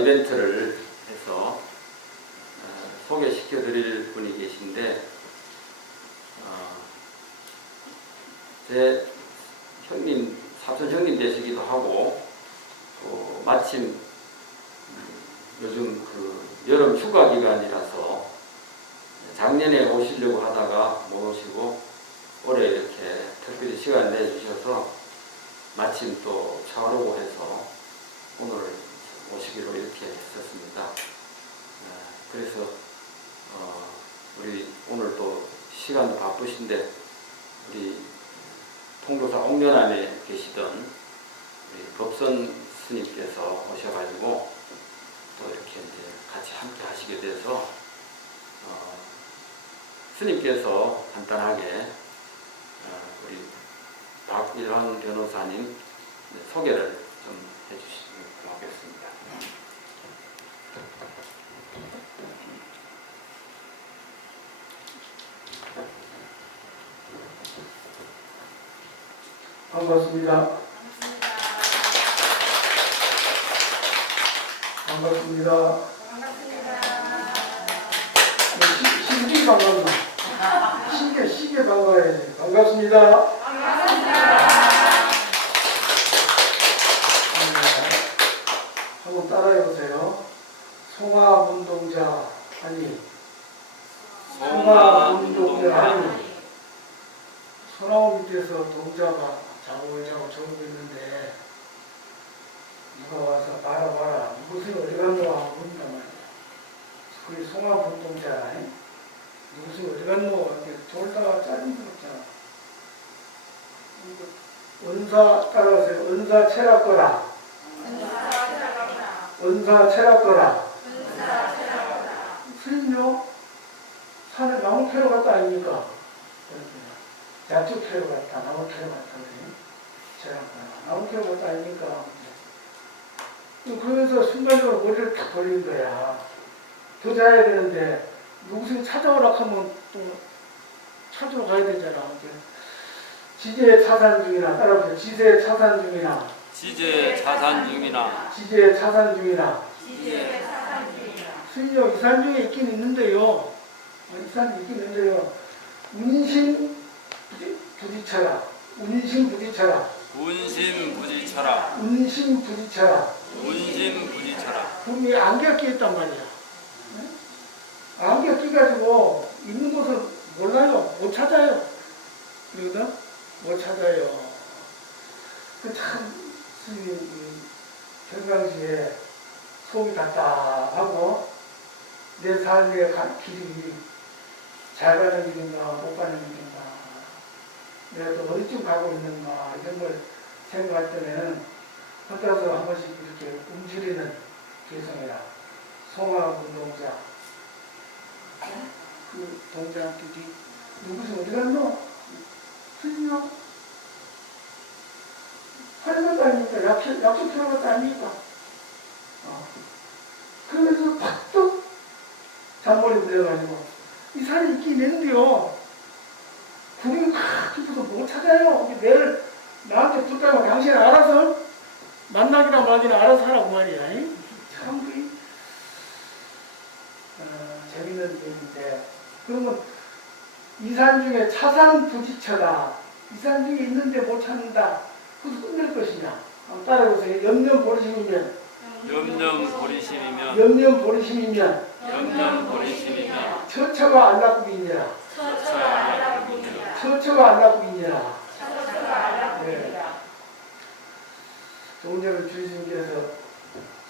이벤트를 해서 소개시켜 드릴 분이 계신데 제 형님, 사촌 형님 되시기도 하고 또 마침 요즘 그 여름 휴가 기간이라서 작년에 오시려고 하다가 못 오시고 올해 이렇게 특별히 시간 내주셔서 마침 또 차오르고 해서 오늘 오시기로 이렇게 했었습니다. 그래서 우리 오늘 또 시간 바쁘신데 우리 통도사 옥면안에 계시던 우리 법선 스님께서 오셔가지고 또 이렇게 이제 같이 함께 하시게 돼서 스님께서 간단하게 우리 박일환 변호사님 소개를 좀 해주시면 고맙겠습니다. 반갑습니다. 반갑습니다. 신기 반갑나? 시계 반가워야지. 반갑습니다. 한번 따라해보세요. 송화운동자 아니. 송화운동자 아니. 소나무 밑에서 동자가 자고자고 적고 있는데 누가 와서 봐라 무슨 어디 갔노 하고 묻는단 말이야. 그게 송화운동자 아니? 무슨 어디 갔노 이렇게 졸다가 짜증스럽잖아. 은사 따라하세요. 은사 체락거라. 은사 체락거라. 스님요? 산에 나무 캐러 갔다 아닙니까? 약초 캐러 갔다, 나무 캐러 갔다, 체락거라. 나무 캐러 갔다 아닙니까? 그러면서 순간적으로 머리를 탁 벌린 거야. 더 자야 되는데, 누구를 찾아오라 하면 또 찾으러 가야 되잖아. 지제 차산 중이나, 따라보세요. 지세 차산 중이나. 지제 차산 중이나. 지제 차산 중이나. 스님요, 이산 중에 있긴 있는데요. 이산 있긴 있는데요. 운심 부딪혀라. 운심 부딪혀라. 운심 부딪혀라. 운심 부딪혀라. 운심 부딪혀라. 분명히 안개 끼있단 말이야. 안개 끼가지고 있는 곳을 몰라요. 못 찾아요. 그러거든? 못 찾아요. 그 참, 스님이 평상시에 속이 답답하고 내 삶의 길이 잘 가는 길인가 못 가는 길인가 내가 또 어디쯤 가고 있는가 이런 걸 생각할 때는 혼자서 한 번씩 이렇게 움츠리는 개성이라 송화운동자 그 동자끼리 누구서 어디 갔노? 스님요? 하는 것도 아닙니까? 약속 필요한 것도 아닙니까? 그러면서 팍떡 잔머리 부려가지고 이 산이 있긴 있는데요. 구름이 확 깊어서 못 찾아요. 내일 나한테 붙다가 당신 알아서 만나기나 말기나 알아서 하라고 말이야. 참 그게 재밌는 얘기인데 그러면 이 산 중에 차산 부딪혀라. 이 산 중에 있는데 못 찾는다. 그래서 끝낼 것이냐. 한번 따라해보세요. 염려보리심이면 처처가 안락국이니라. 처처가 안락국이니라. 네. 조금 전에 주의님께서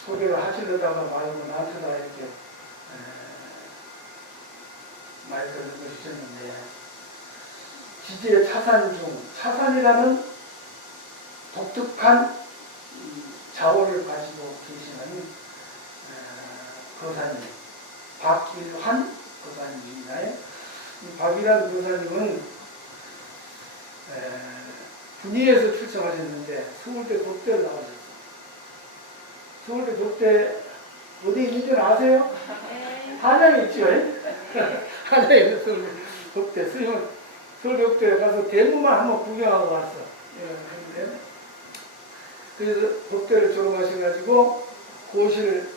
소개를 하시려다가 말고 나한테다 이렇게 마이크를 넣으셨는데 지지의 차산 중 차산이라는 독특한 자원을 가지고 계시는 거사님 박일환 거사님입니다. 박일환 거사님은 군위에서 출생하셨는데 서울대 법대를 나오셨어요. 서울대 법대 어디 있는지 아세요? 한양에 있죠. 한양에 있는 서울대 법대 서울대 법대에 가서 대문만 한번 구경하고 왔어. 그래서 법대를 졸업하셔가지고 고시를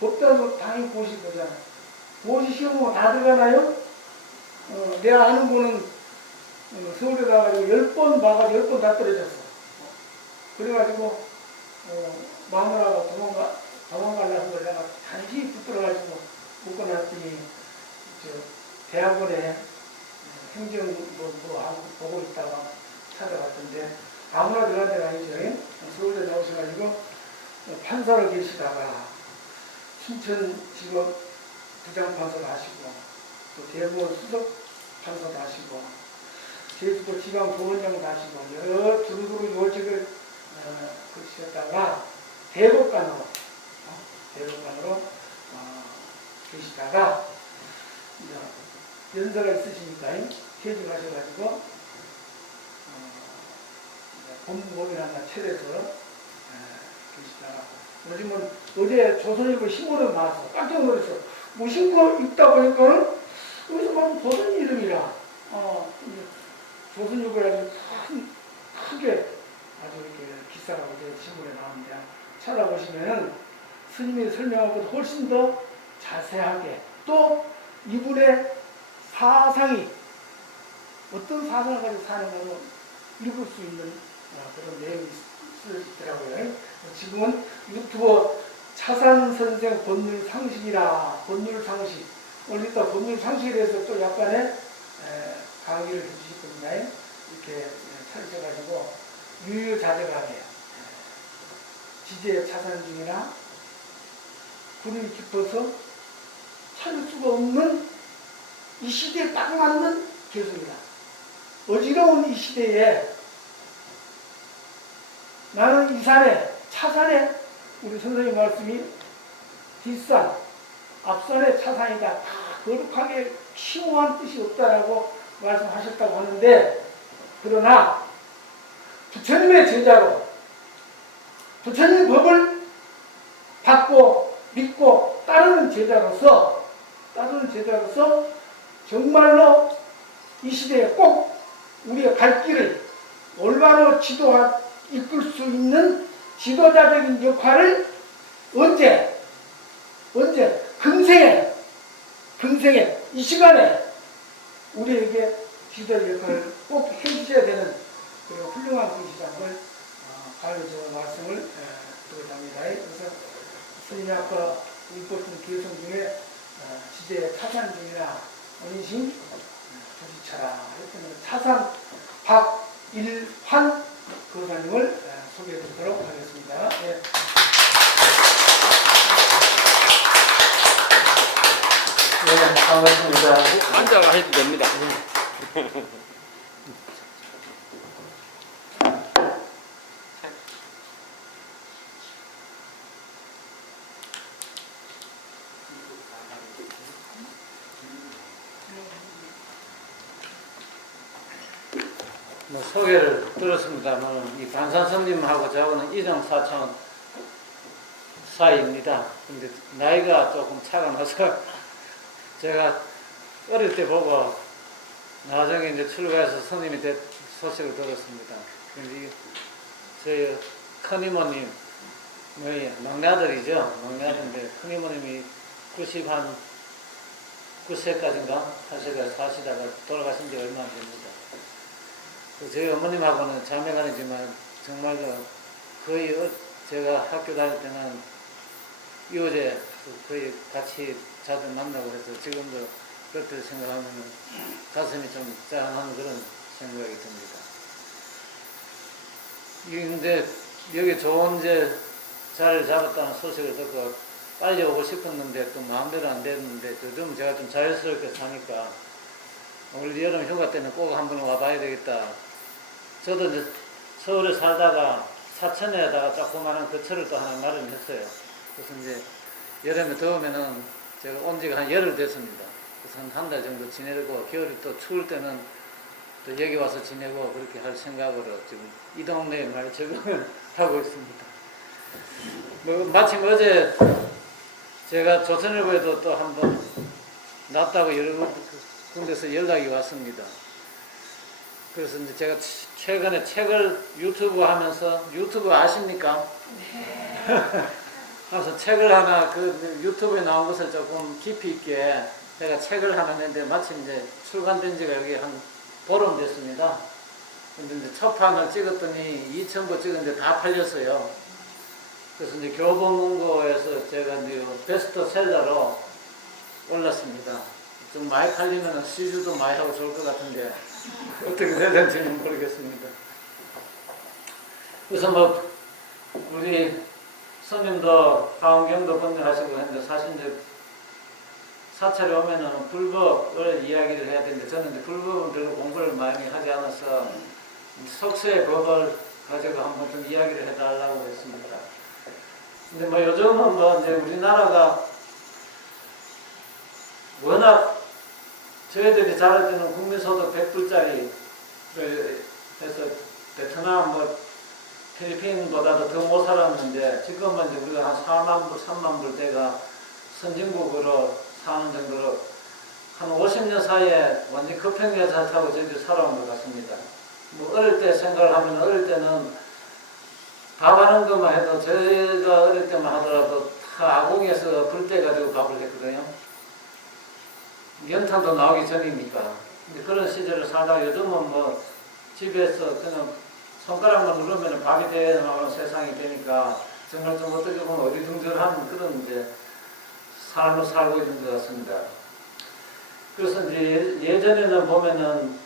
법대도 당연히 고시 보잖아. 고시 시험 보면 다 들어가나요? 내가 아는 분은 서울에 가가지고 10번 봐가지고 10번 다 떨어졌어. 그래가지고 마누라가 도망가려고 내가 단지 붙들어가지고 묶어놨더니 대학원에 행정 하고 보고 있다가 찾아갔던데 아무나 들어간 데가 아니죠. 서울대 나오셔가지고 판사로 계시다가 춘천지법 부장판사도 하시고 또 대법원 수석 판사도 하시고 제주도 지방법원장도 하시고 여러 두루두루 요직을 그러시다가 대법관으로 계시다가 연세가 있으시니까 퇴직하셔가지고 법무법인 하나 차려서 계시다가 요즘은 어제 조선일보 신문에 나왔어. 깜짝 놀랐어. 뭐 신고 읽다 보니까는 여기서 막 조선 이름이라 조선일보에 아주 크게 아주 이렇게 기사가 어제 신문에 나오는데 찾아보시면은 스님이 설명한 것보다 훨씬 더 자세하게 또 이분의 사상이 어떤 사상을 가지고 사는가로 읽을 수 있는 그런 내용이 쓰여있더라고요. 지금은 유튜브 차산 선생 법률 상식이라 법률 상식 오늘 이따 법률 상식에 대해서 또 약간의 강의를 해주실 겁니다. 이렇게 찾으셔가지고 유유자적하게 지제 차산 중이나 불이 깊어서 찾을 수가 없는 이 시대에 딱 맞는 교수입니다. 어지러운 이 시대에 나는 이 산에 차산에 우리 선생님 말씀이 뒷산 앞산에 차산이다. 거룩하게 심오한 뜻이 없다라고 말씀하셨다고 하는데 그러나 부처님의 제자로 부처님 법을 받고 믿고 따르는 제자로서 정말로 이 시대에 꼭 우리의 갈 길을 올바로 이끌 수 있는 지도자적인 역할을 언제 금생에 이 시간에 우리에게 지도자 역할을 꼭 해주셔야 되는 그런 훌륭한 분이시라는 걸 가르쳐 말씀을 드리랍니다. 그래서 스님이 아까 읽었던 개성 중에 지제 차산 중이나 원심 부지차라 했던 차산 박일환 교사님을 소개해 드리도록 하겠습니다. 네. 네, 반갑습니다. 앉아가 해도 됩니다. 뭐 소개를 들었습니다만 이 반산성님하고 저하고는 이정사촌 사이입니다. 근데 나이가 조금 차가 나서 제가 어릴 때 보고 나중에 이제 출가해서 스님이 된 소식을 들었습니다. 근데 저희 큰이모님, 막내 아들이죠. 막내 아들인데 큰이모님이 9세까지인가 8세까지 사시다가 돌아가신 지 얼마 안 됩니다. 저희 어머님하고는 자매간이지만 정말로 거의 제가 학교 다닐 때는 이호제 거의 같이 자주 만나고 해서 지금도 그때 생각하면 가슴이 좀 짠한 그런 생각이 듭니다. 근데 여기 좋은 자리를 잡았다는 소식을 듣고 빨리 오고 싶었는데 또 마음대로 안 됐는데 요즘 제가 좀 자연스럽게 사니까 올 여름 휴가 때는 꼭 한번 와봐야 되겠다. 저도 이제 서울에 살다가 사천에다가 조그마한 거처를 또 하나 마련했어요. 그래서 이제 여름에 더우면은 제가 온 지가 한 열흘 됐습니다. 그래서 한 달 정도 지내고 겨울이 또 추울 때는 또 여기 와서 지내고 그렇게 할 생각으로 지금 이 동네에 말 적응을 하고 있습니다. 마침 어제 제가 조선일보에도 또 한번 났다고 여러 군데서 연락이 왔습니다. 그래서 이제 제가 최근에 책을 유튜브 하면서, 유튜브 아십니까? 네. 그래서 책을 하나 그 유튜브에 나온 것을 조금 깊이 있게 제가 책을 하나 냈는데 마침 이제 출간된 지가 여기 한 보름 됐습니다. 근데 이제 첫 판을 찍었더니 2,000부 찍었는데 다 팔렸어요. 그래서 이제 교보문고에서 제가 이제 베스트셀러로 올랐습니다. 좀 많이 팔리면 시주도 많이 하고 좋을 것 같은데 어떻게 되는지는 모르겠습니다. 그래서 뭐 우리 스님도 화엄경도 번역하시고 했는데 사실 이제 사찰에 오면은 불법을 이야기를 해야 되는데 저는 이제 불법은 별로 공부를 많이 하지 않아서 속세의 법을 가지고 한번 좀 이야기를 해달라고 했습니다. 근데 뭐 요즘은 뭐 이제 우리나라가 워낙 저희들이 자랄 때는 국민소득 100불짜리 해서 베트남 뭐 필리핀보다도 더 못 살았는데 지금은 이제 우리가 한 4만 불, 3만 불대가 선진국으로 사는 정도로 한 50년 사이에 완전 급행열차 타고 저희들이 살아온 것 같습니다. 뭐 어릴 때 생각을 하면 어릴 때는 밥하는 것만 해도 저희가 어릴 때만 하더라도 다 아궁에서 불때 가지고 밥을 했거든요. 연탄도 나오기 전이니까. 근데 그런 시절을 살다가 요즘은 뭐 집에서 그냥 손가락만 누르면 밥이 되는 세상이 되니까 정말 좀 어떻게 보면 어리둥절한 그런 이제 삶을 살고 있는 것 같습니다. 그래서 이제 예전에는 보면은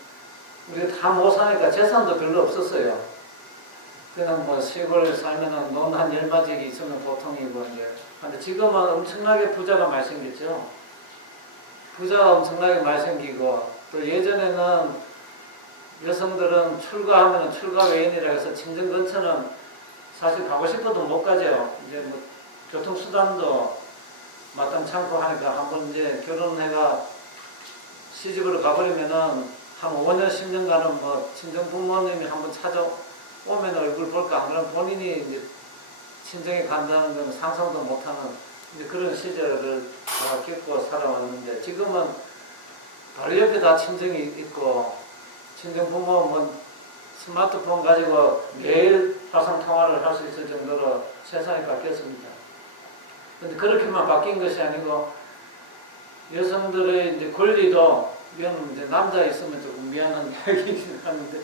우리가 다 못 사니까 재산도 별로 없었어요. 그냥 뭐 시골에 살면은 논 한 10마지기 있으면 보통이고 이제. 근데 지금은 엄청나게 부자가 많이 생겼죠. 부자가 엄청나게 많이 생기고 또 예전에는 여성들은 출가하면 출가 외인이라 해서 친정 근처는 사실 가고 싶어도 못 가죠. 이제 뭐 교통수단도 마땅찮고 하니까 한번 이제 결혼해가 시집으로 가버리면은 한 5년, 10년간은 뭐 친정 부모님이 한번 찾아오면 얼굴 볼까 안 그러면 본인이 이제 친정에 간다는 건 상상도 못하는 이제 그런 시절을 다 겪고 살아왔는데 지금은 바로 옆에 다 친정이 있고 친정 부모 뭐 스마트폰 가지고 매일 화상 통화를 할 수 있을 정도로 세상이 바뀌었습니다. 그런데 그렇게만 바뀐 것이 아니고 여성들의 이제 권리도 이건 이제 남자 있으면 조금 미안한 이야기긴 한데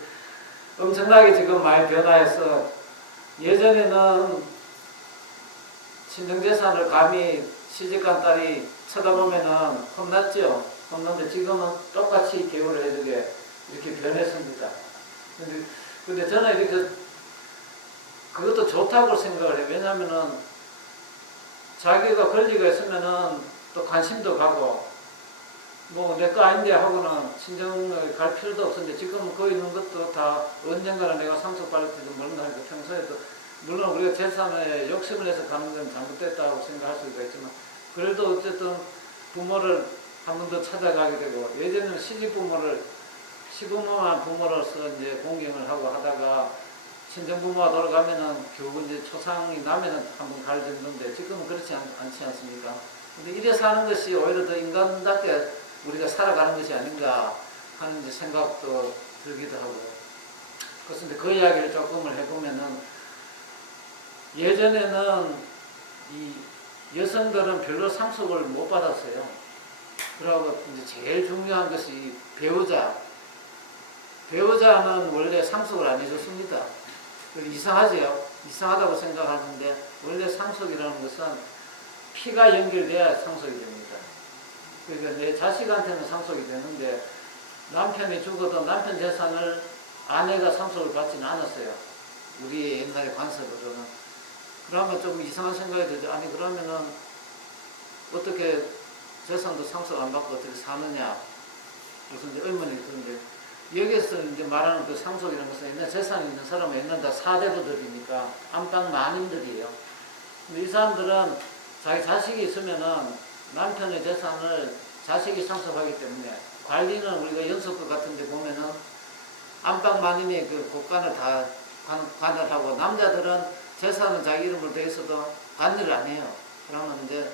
엄청나게 지금 많이 변화해서 예전에는 친정재산을 감히 시집간 딸이 쳐다보면은 혼났죠. 혼났는데 지금은 똑같이 대우를 해주게 이렇게 변했습니다. 근데 저는 이렇게 그것도 좋다고 생각을 해요. 왜냐하면은 자기가 권리가 있으면은 또 관심도 가고 뭐 내 거 아닌데 하고는 친정을 갈 필요도 없었는데 지금은 거기 있는 것도 다 언젠가는 내가 상속받을지도 모른다니까 평소에도 물론 우리가 재산에 욕심을 내서 가는 건 잘못됐다고 생각할 수가 있지만 그래도 어쨌든 부모를 한 번 더 찾아가게 되고 예전에는 시부모만 부모로서 이제 공경을 하고 하다가 친정부모가 돌아가면은 결국 이제 초상이 나면은 한 번 갈 정도인데 지금은 그렇지 않지 않습니까? 근데 이래 사는 것이 오히려 더 인간답게 우리가 살아가는 것이 아닌가 하는 이제 생각도 들기도 하고 그래서 이제 그 이야기를 조금을 해보면은 예전에는 이 여성들은 별로 상속을 못 받았어요. 그러고 이제 제일 중요한 것이 배우자는 원래 상속을 안 해줬습니다. 이상하죠? 이상하다고 생각하는데 원래 상속이라는 것은 피가 연결돼야 상속이 됩니다. 그러니까 내 자식한테는 상속이 되는데 남편이 죽어도 남편 재산을 아내가 상속을 받지는 않았어요. 우리 옛날의 관습으로는. 그러면 좀 이상한 생각이 들죠. 아니 그러면은 어떻게 재산도 상속 안 받고 어떻게 사느냐. 무슨 이제 의문이 드는데 여기서 이제 말하는 그 상속이라는 것은 옛날 재산이 있는 사람은 옛날 다 사대부들이니까 안방 마님들이에요. 근데 이 사람들은 자기 자식이 있으면은 남편의 재산을 자식이 상속하기 때문에 관리는 우리가 연속국 같은 데 보면은 안방 마님이 그 곳간을 다 관을 하고 남자들은 재산은 자기 이름으로 돼 있어도 관리를 안 해요. 그러면 이제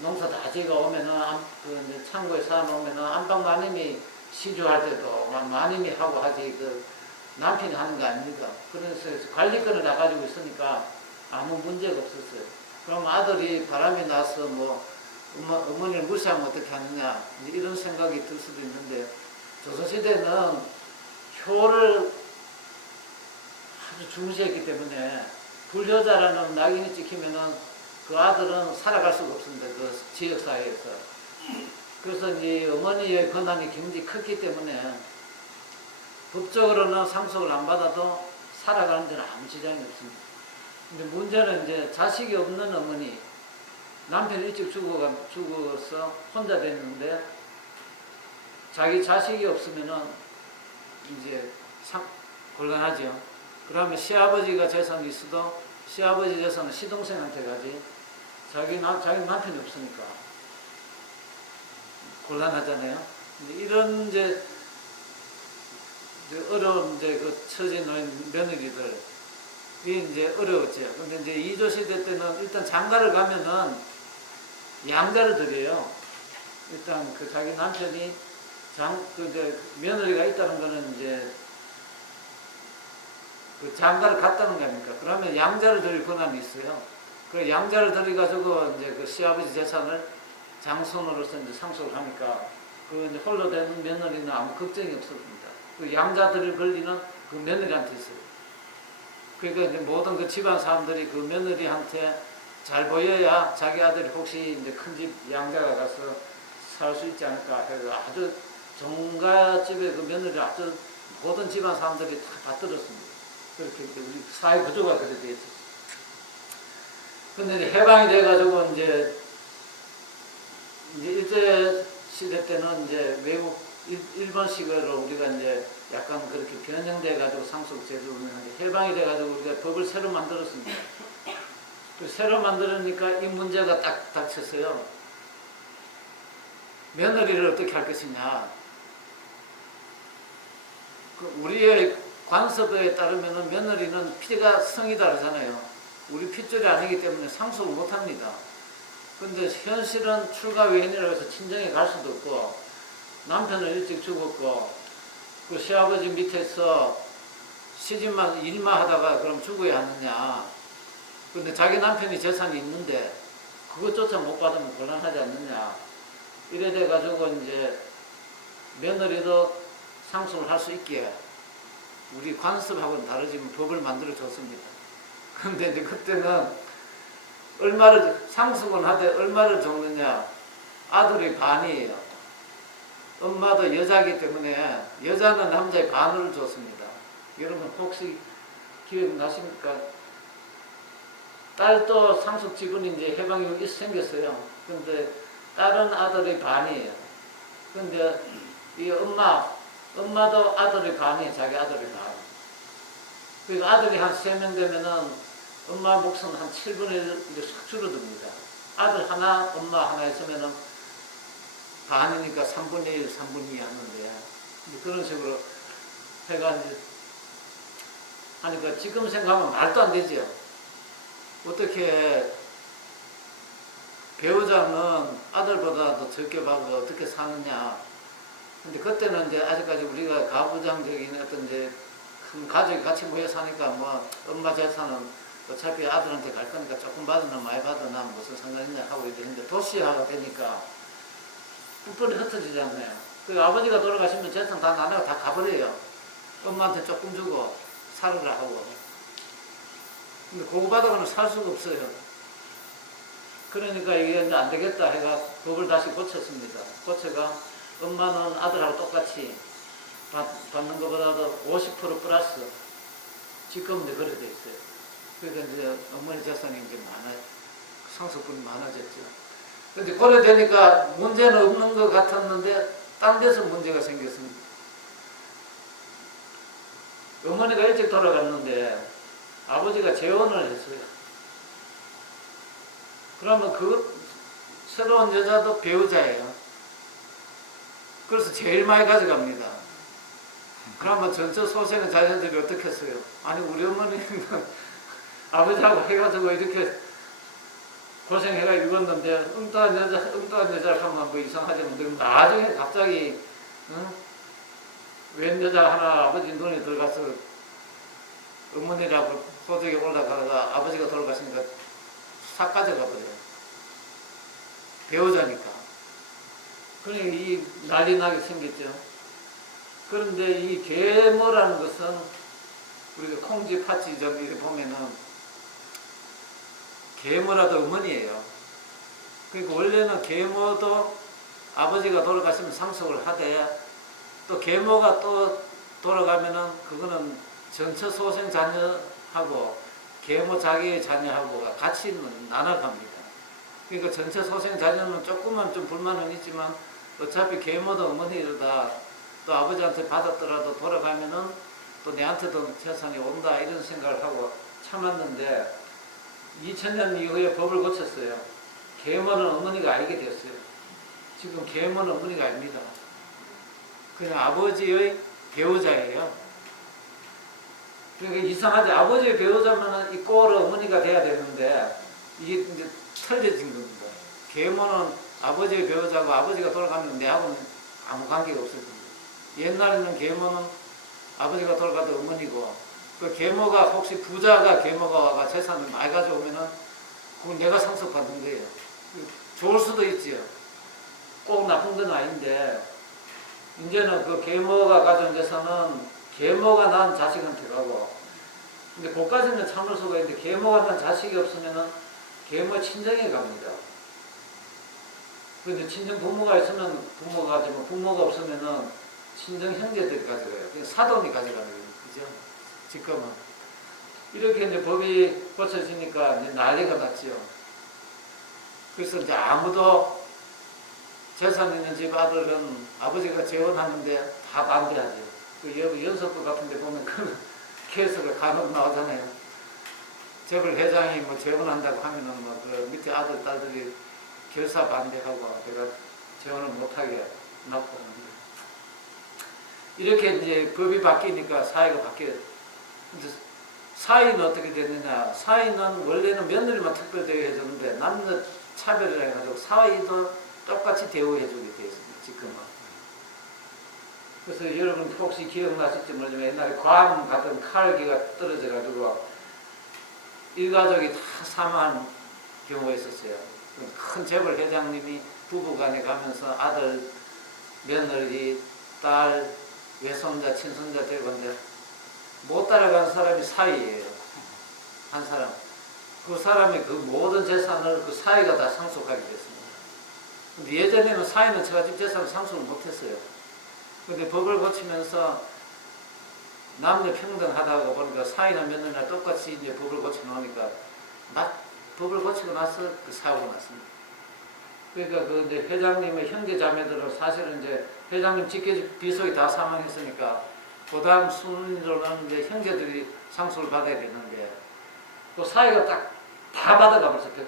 농사 다 지가 오면은 그 이제 창고에 사놓으면은 안방 마님이 시주할 때도 마님이 하고 하지 그 남편이 하는 거 아닙니까? 그래서 관리권을 다 가지고 있으니까 아무 문제가 없었어요. 그럼 아들이 바람이 나서 뭐 어머니를 무시하면 어떻게 하느냐 이제 이런 생각이 들 수도 있는데 조선시대는 효를 아주 중시했기 때문에 불효자라는 낙인이 찍히면은 그 아들은 살아갈 수가 없습니다. 그 지역사회에서. 그래서 이제 어머니의 권한이 굉장히 컸기 때문에 법적으로는 상속을 안 받아도 살아가는 데는 아무 지장이 없습니다. 근데 문제는 이제 자식이 없는 어머니, 남편이 일찍 죽어서 혼자 됐는데 자기 자식이 없으면은 이제 곤란하죠. 그러면 시아버지가 재산이 있어도 시아버지 재산은 시동생한테 가지 자기 남편이 없으니까 곤란하잖아요. 이런 이제 어려운 이제 그 처진 며느리들이 이제 어려웠죠. 근데 이제 이조 시대 때는 일단 장가를 가면은 양자를 드려요. 일단 그 자기 남편이 이제 며느리가 있다는 거는 이제 그 장가를 갔다는 거 아닙니까? 그러면 양자를 드릴 권한이 있어요. 그 양자를 드려가지고 이제 그 시아버지 재산을 장손으로서 이제 상속을 하니까 그 이제 홀로 되는 며느리는 아무 걱정이 없었습니다. 그 양자 드릴 권리는 그 며느리한테 있어요. 그러니까 이제 모든 그 집안 사람들이 그 며느리한테 잘 보여야 자기 아들이 혹시 이제 큰 집 양자가 가서 살 수 있지 않을까 해서 아주 정가집의 그 며느리 아주 모든 집안 사람들이 다 받들었습니다. 그렇게 우리 사회 구조가 그렇게 되어 있었어요. 근데 이제 해방이 돼가지고 이제 일제 시대 때는 이제 외국 일본식으로 우리가 이제 약간 그렇게 변형돼가지고 상속 제도를 하는데 해방이 돼가지고 우리가 법을 새로 만들었습니다. 새로 만들으니까 이 문제가 딱 닥쳤어요. 며느리를 어떻게 할 것이냐. 우리의 관습에 따르면 며느리는 피가 성이 다르잖아요. 우리 핏줄이 아니기 때문에 상속을 못합니다. 근데 현실은 출가 외인이라고 해서 친정에 갈 수도 없고 남편은 일찍 죽었고 그 시아버지 밑에서 시집만 일만 하다가 그럼 죽어야 하느냐. 근데 자기 남편이 재산이 있는데 그것조차 못 받으면 곤란하지 않느냐. 이래 돼가지고 이제 며느리도 상속을 할 수 있게 우리 관습하고는 다르지만 법을 만들어 줬습니다. 근데 이제 그때는 상속은 하되 얼마를 줬느냐. 아들이 반이에요. 엄마도 여자이기 때문에 여자는 남자의 반을 줬습니다. 여러분 혹시 기억나십니까? 딸도 상속 지분이 이제 해방 이후에 생겼어요. 근데 딸은 아들의 반이에요. 근데 이 엄마도 아들의 반이에요. 자기 아들의 반. 그러니까 아들이 한 3명 되면은 엄마 몫은 한 7분의 1 싹 줄어듭니다. 아들 하나, 엄마 하나 있으면은 반이니까 3분의 1, 3분의 2 하는데 그런 식으로 해가 이제 하니까 지금 생각하면 말도 안 되죠. 어떻게 배우자는 아들보다도 적게 받고 어떻게 사느냐. 근데 그때는 이제 아직까지 우리가 가부장적인 어떤 이제 큰 가족이 같이 모여 사니까 뭐 엄마 재산은 어차피 아들한테 갈 거니까 조금 받으나 많이 받으나 무슨 상관이냐 하고 이랬는데 도시화가 되니까 뿔뿔이 흩어지잖아요. 그 아버지가 돌아가시면 재산 다 나눠가 다 가버려요. 엄마한테 조금 주고 살으라 하고. 근데 그거 받아가면 살 수가 없어요. 그러니까 이게 이제 안 되겠다 해가 법을 다시 고쳤습니다. 고쳐가 엄마는 아들하고 똑같이 받는 것보다도 50% 플러스 지금 이제 그래 돼 있어요. 그러니까 이제 어머니 재산이 이제 상속분이 많아졌죠. 근데 그래 되니까 문제는 없는 것 같았는데 딴 데서 문제가 생겼습니다. 어머니가 일찍 돌아갔는데 아버지가 재혼을 했어요. 그러면 그 새로운 여자도 배우자예요. 그래서 제일 많이 가져갑니다. 그러면 전체 소생의 자녀들이 어떻게 했어요? 아니 우리 어머니는 아버지하고 해가지고 이렇게 고생해가 읽었는데 엉뚱한 여자를 하면 뭐 이상하지만 나중에 갑자기 웬 여자 하나 아버지 눈에 들어가서 어머니라고 호적에 올라가다가 아버지가 돌아가시니까 싹 가져가 버려요. 배우자니까. 그러니까 이 난리 나게 생겼죠. 그런데 이 계모라는 것은 우리가 콩쥐, 팥쥐 좀 이렇게 보면은 계모라도 어머니예요. 그러니까 원래는 계모도 아버지가 돌아가시면 상속을 하되 또 계모가 또 돌아가면은 그거는 전처 소생 자녀하고 계모 자기의 자녀하고가 같이 나눠갑니다. 그러니까 전처 소생 자녀는 조금은 좀 불만은 있지만 어차피 계모도 어머니로다 또 아버지한테 받았더라도 돌아가면은 또 내한테도 재산이 온다 이런 생각을 하고 참았는데 2000년 이후에 법을 고쳤어요. 계모는 어머니가 알게 됐어요. 지금 계모는 어머니가 아닙니다. 그냥 아버지의 배우자예요. 그러니까 이상하지. 아버지의 배우자면 이 꼴 어머니가 돼야 되는데 이게 이제 틀려진 겁니다. 계모는 아버지의 배우자고 아버지가 돌아가면 내하고는 아무 관계가 없을 겁니다. 옛날에는 계모는 아버지가 돌아가도 어머니고 그 계모가 혹시 부자가 계모가 와가 재산을 많이 가져오면은 그건 내가 상속받는 거예요. 좋을 수도 있지요. 꼭 나쁜 건 아닌데 이제는 그 계모가 가진 재산은 계모가 낳은 자식한테 가고 근데 그까지는 참을 수가 있는데 계모가 낳은 자식이 없으면은 계모 친정에 갑니다. 근데 친정 부모가 있으면 부모가 가지고 부모가 없으면은 친정 형제들이 가져가요. 그냥 사돈이 가져가는 거예요. 그죠? 지금은. 이렇게 이제 법이 고쳐지니까 이제 난리가 났죠. 그래서 이제 아무도 재산 있는 집 아들은 아버지가 재혼하는데 다 반대하죠. 그 연속부 같은 데 보면 그런 케이스가 간혹 나오잖아요. 재벌 회장이 뭐 재혼한다고 하면은 뭐 그 밑에 아들, 딸들이 결사 반대하고 내가 재혼을 못하게 놨고 이렇게 이제 법이 바뀌니까 사회가 바뀌어요. 이제 사회는 어떻게 됐느냐. 사회는 원래는 며느리만 특별 대우해줬는데 남녀 차별을 해가지고 사회도 똑같이 대우해주게 되어 있습니다. 지금은. 그래서 여러분 혹시 기억나실지 모르지만 옛날에 괌 같은 칼기가 떨어져가지고 일가족이 다 사망한 경우가 있었어요. 큰 재벌 회장님이 부부간에 가면서 아들, 며느리, 딸, 외손자, 친손자 되고 있는데 못 따라간 사람이 사위예요. 한 사람. 그 사람이 그 모든 재산을 그 사위가 다 상속하게 됐습니다. 근데 예전에는 사위는 처가집 재산을 상속을 못했어요. 근데 법을 고치면서 남녀 평등하다고 보니까 사위나 며느리나 똑같이 이제 법을 고쳐 놓으니까 법을 고치고 나서 그 사고가 났습니다. 그러니까 그 이제 회장님의 형제 자매들은 사실은 이제 회장님 직계 비속이 다 사망했으니까 그 다음 순위로는 이제 형제들이 상속을 받아야 되는데 그 사위가 딱 다 받아가 벌써 100%.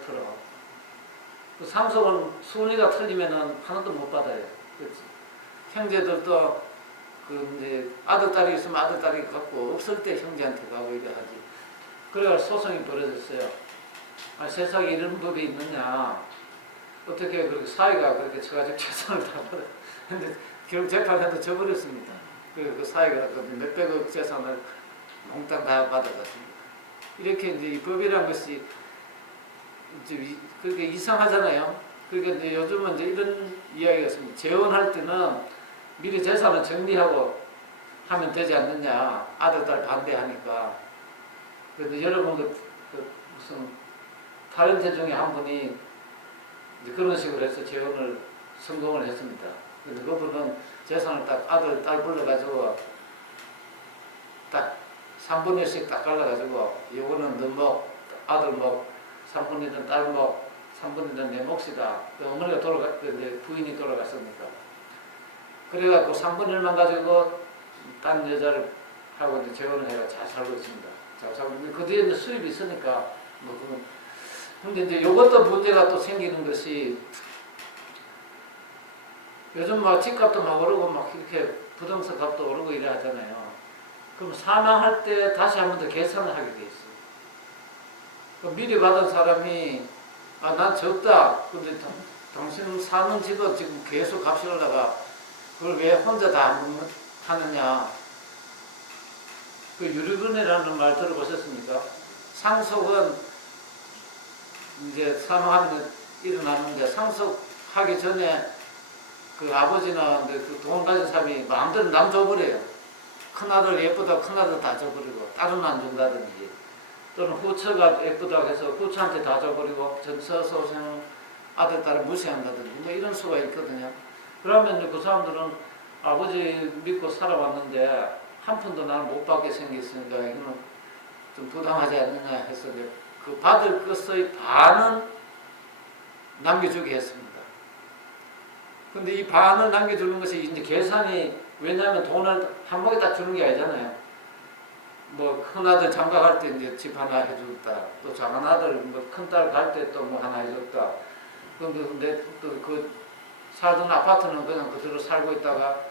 그 상속은 순위가 틀리면은 하나도 못 받아요. 그렇지. 형제들도 그 이제 아들 딸이 있으면 아들 딸이 갖고 없을 때 형제한테 가고 이래 하지. 그래가 소송이 벌어졌어요. 아, 세상에 이런 법이 있느냐? 어떻게 그렇게 사위가 그렇게 처가집 재산을 다 받아? 근데 결국 재판에도 져버렸습니다. 그 사위가 그 몇백억 재산을 몽땅 다 받아갔습니다. 이렇게 이제 이 법이란 것이 이제 그렇게 이상하잖아요. 그러니까 이제 요즘은 이제 이런 이야기가 있습니다. 재혼할 때는 미리 재산을 정리하고 하면 되지 않느냐. 아들, 딸 반대하니까. 그런데 여러분도 그 무슨 다른 제 중에 한 분이 이제 그런 식으로 해서 재혼을 성공을 했습니다. 근데 그분은 재산을 딱 아들, 딸 불러가지고 딱 3분의 1씩 딱 갈라가지고 이거는 너 목, 아들 목, 3분이든 딸 목, 3분이든 내 몫이다. 어머니가 이제 부인이 돌아갔으니까. 그래갖고 3분의 1만 가지고 딴 여자를 하고 이제 재혼을 해가 잘 살고 있습니다. 잘 살고 있는데 그 뒤에는 수입이 있으니까 뭐 그건. 근데 이제 이것도 문제가 또 생기는 것이 요즘 막 집값도 막 오르고 막 이렇게 부동산 값도 오르고 이래 하잖아요. 그럼 사망할 때 다시 한 번 더 계산을 하게 돼 있어요. 그럼 미리 받은 사람이 아, 난 적다. 근데 당신 사는 집은 지금 계속 값이 올라가. 그걸 왜 혼자 다 하느냐. 그 유류분해라는 말 들어보셨습니까? 상속은 이제 사망하면 일어나는데 상속하기 전에 그 아버지나 그 돈 가진 사람이 마음대로 남 줘버려요. 큰아들 예쁘다 큰아들 다 줘버리고 딸은 안 준다든지, 또는 후처가 예쁘다고 해서 후처한테 다 줘버리고 전처 소생 아들 딸을 무시한다든지 뭐 이런 수가 있거든요. 그러면 이제 그 사람들은 아버지 믿고 살아왔는데 한 푼도 나는 못 받게 생겼으니까 이거는 좀 부당하지 않느냐 해서 이제 그 받을 것의 반은 남겨주게 했습니다. 근데 이 반을 남겨주는 것이 이제 계산이, 왜냐하면 돈을 한 번에 다 주는 게 아니잖아요. 뭐 큰아들 장가갈 때 이제 집 하나 해줬다. 또 작은아들 뭐 큰딸 갈 때 또 뭐 하나 해줬다. 근데 또 그 살던 아파트는 그냥 그대로 살고 있다가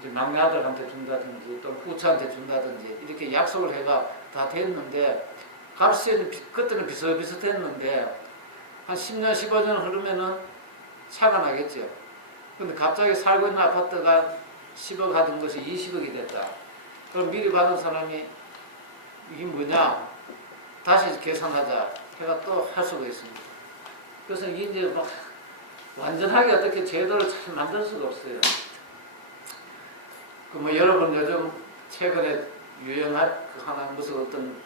이제 막내 아들한테 준다든지 또 후처한테 준다든지 이렇게 약속을 해가 다 됐는데, 값이 그때는 비슷비슷했는데 한 10년 15년 흐르면은 차가 나겠죠. 근데 갑자기 살고 있는 아파트가 10억 하던 것이 20억이 됐다. 그럼 미리 받은 사람이 이게 뭐냐 다시 계산하자 해가 또 할 수가 있습니다. 그래서 이제 막 완전하게 어떻게 제도를 잘 만들 수가 없어요. 그 뭐 여러분 요즘 최근에 유행할 그 하나 무슨 어떤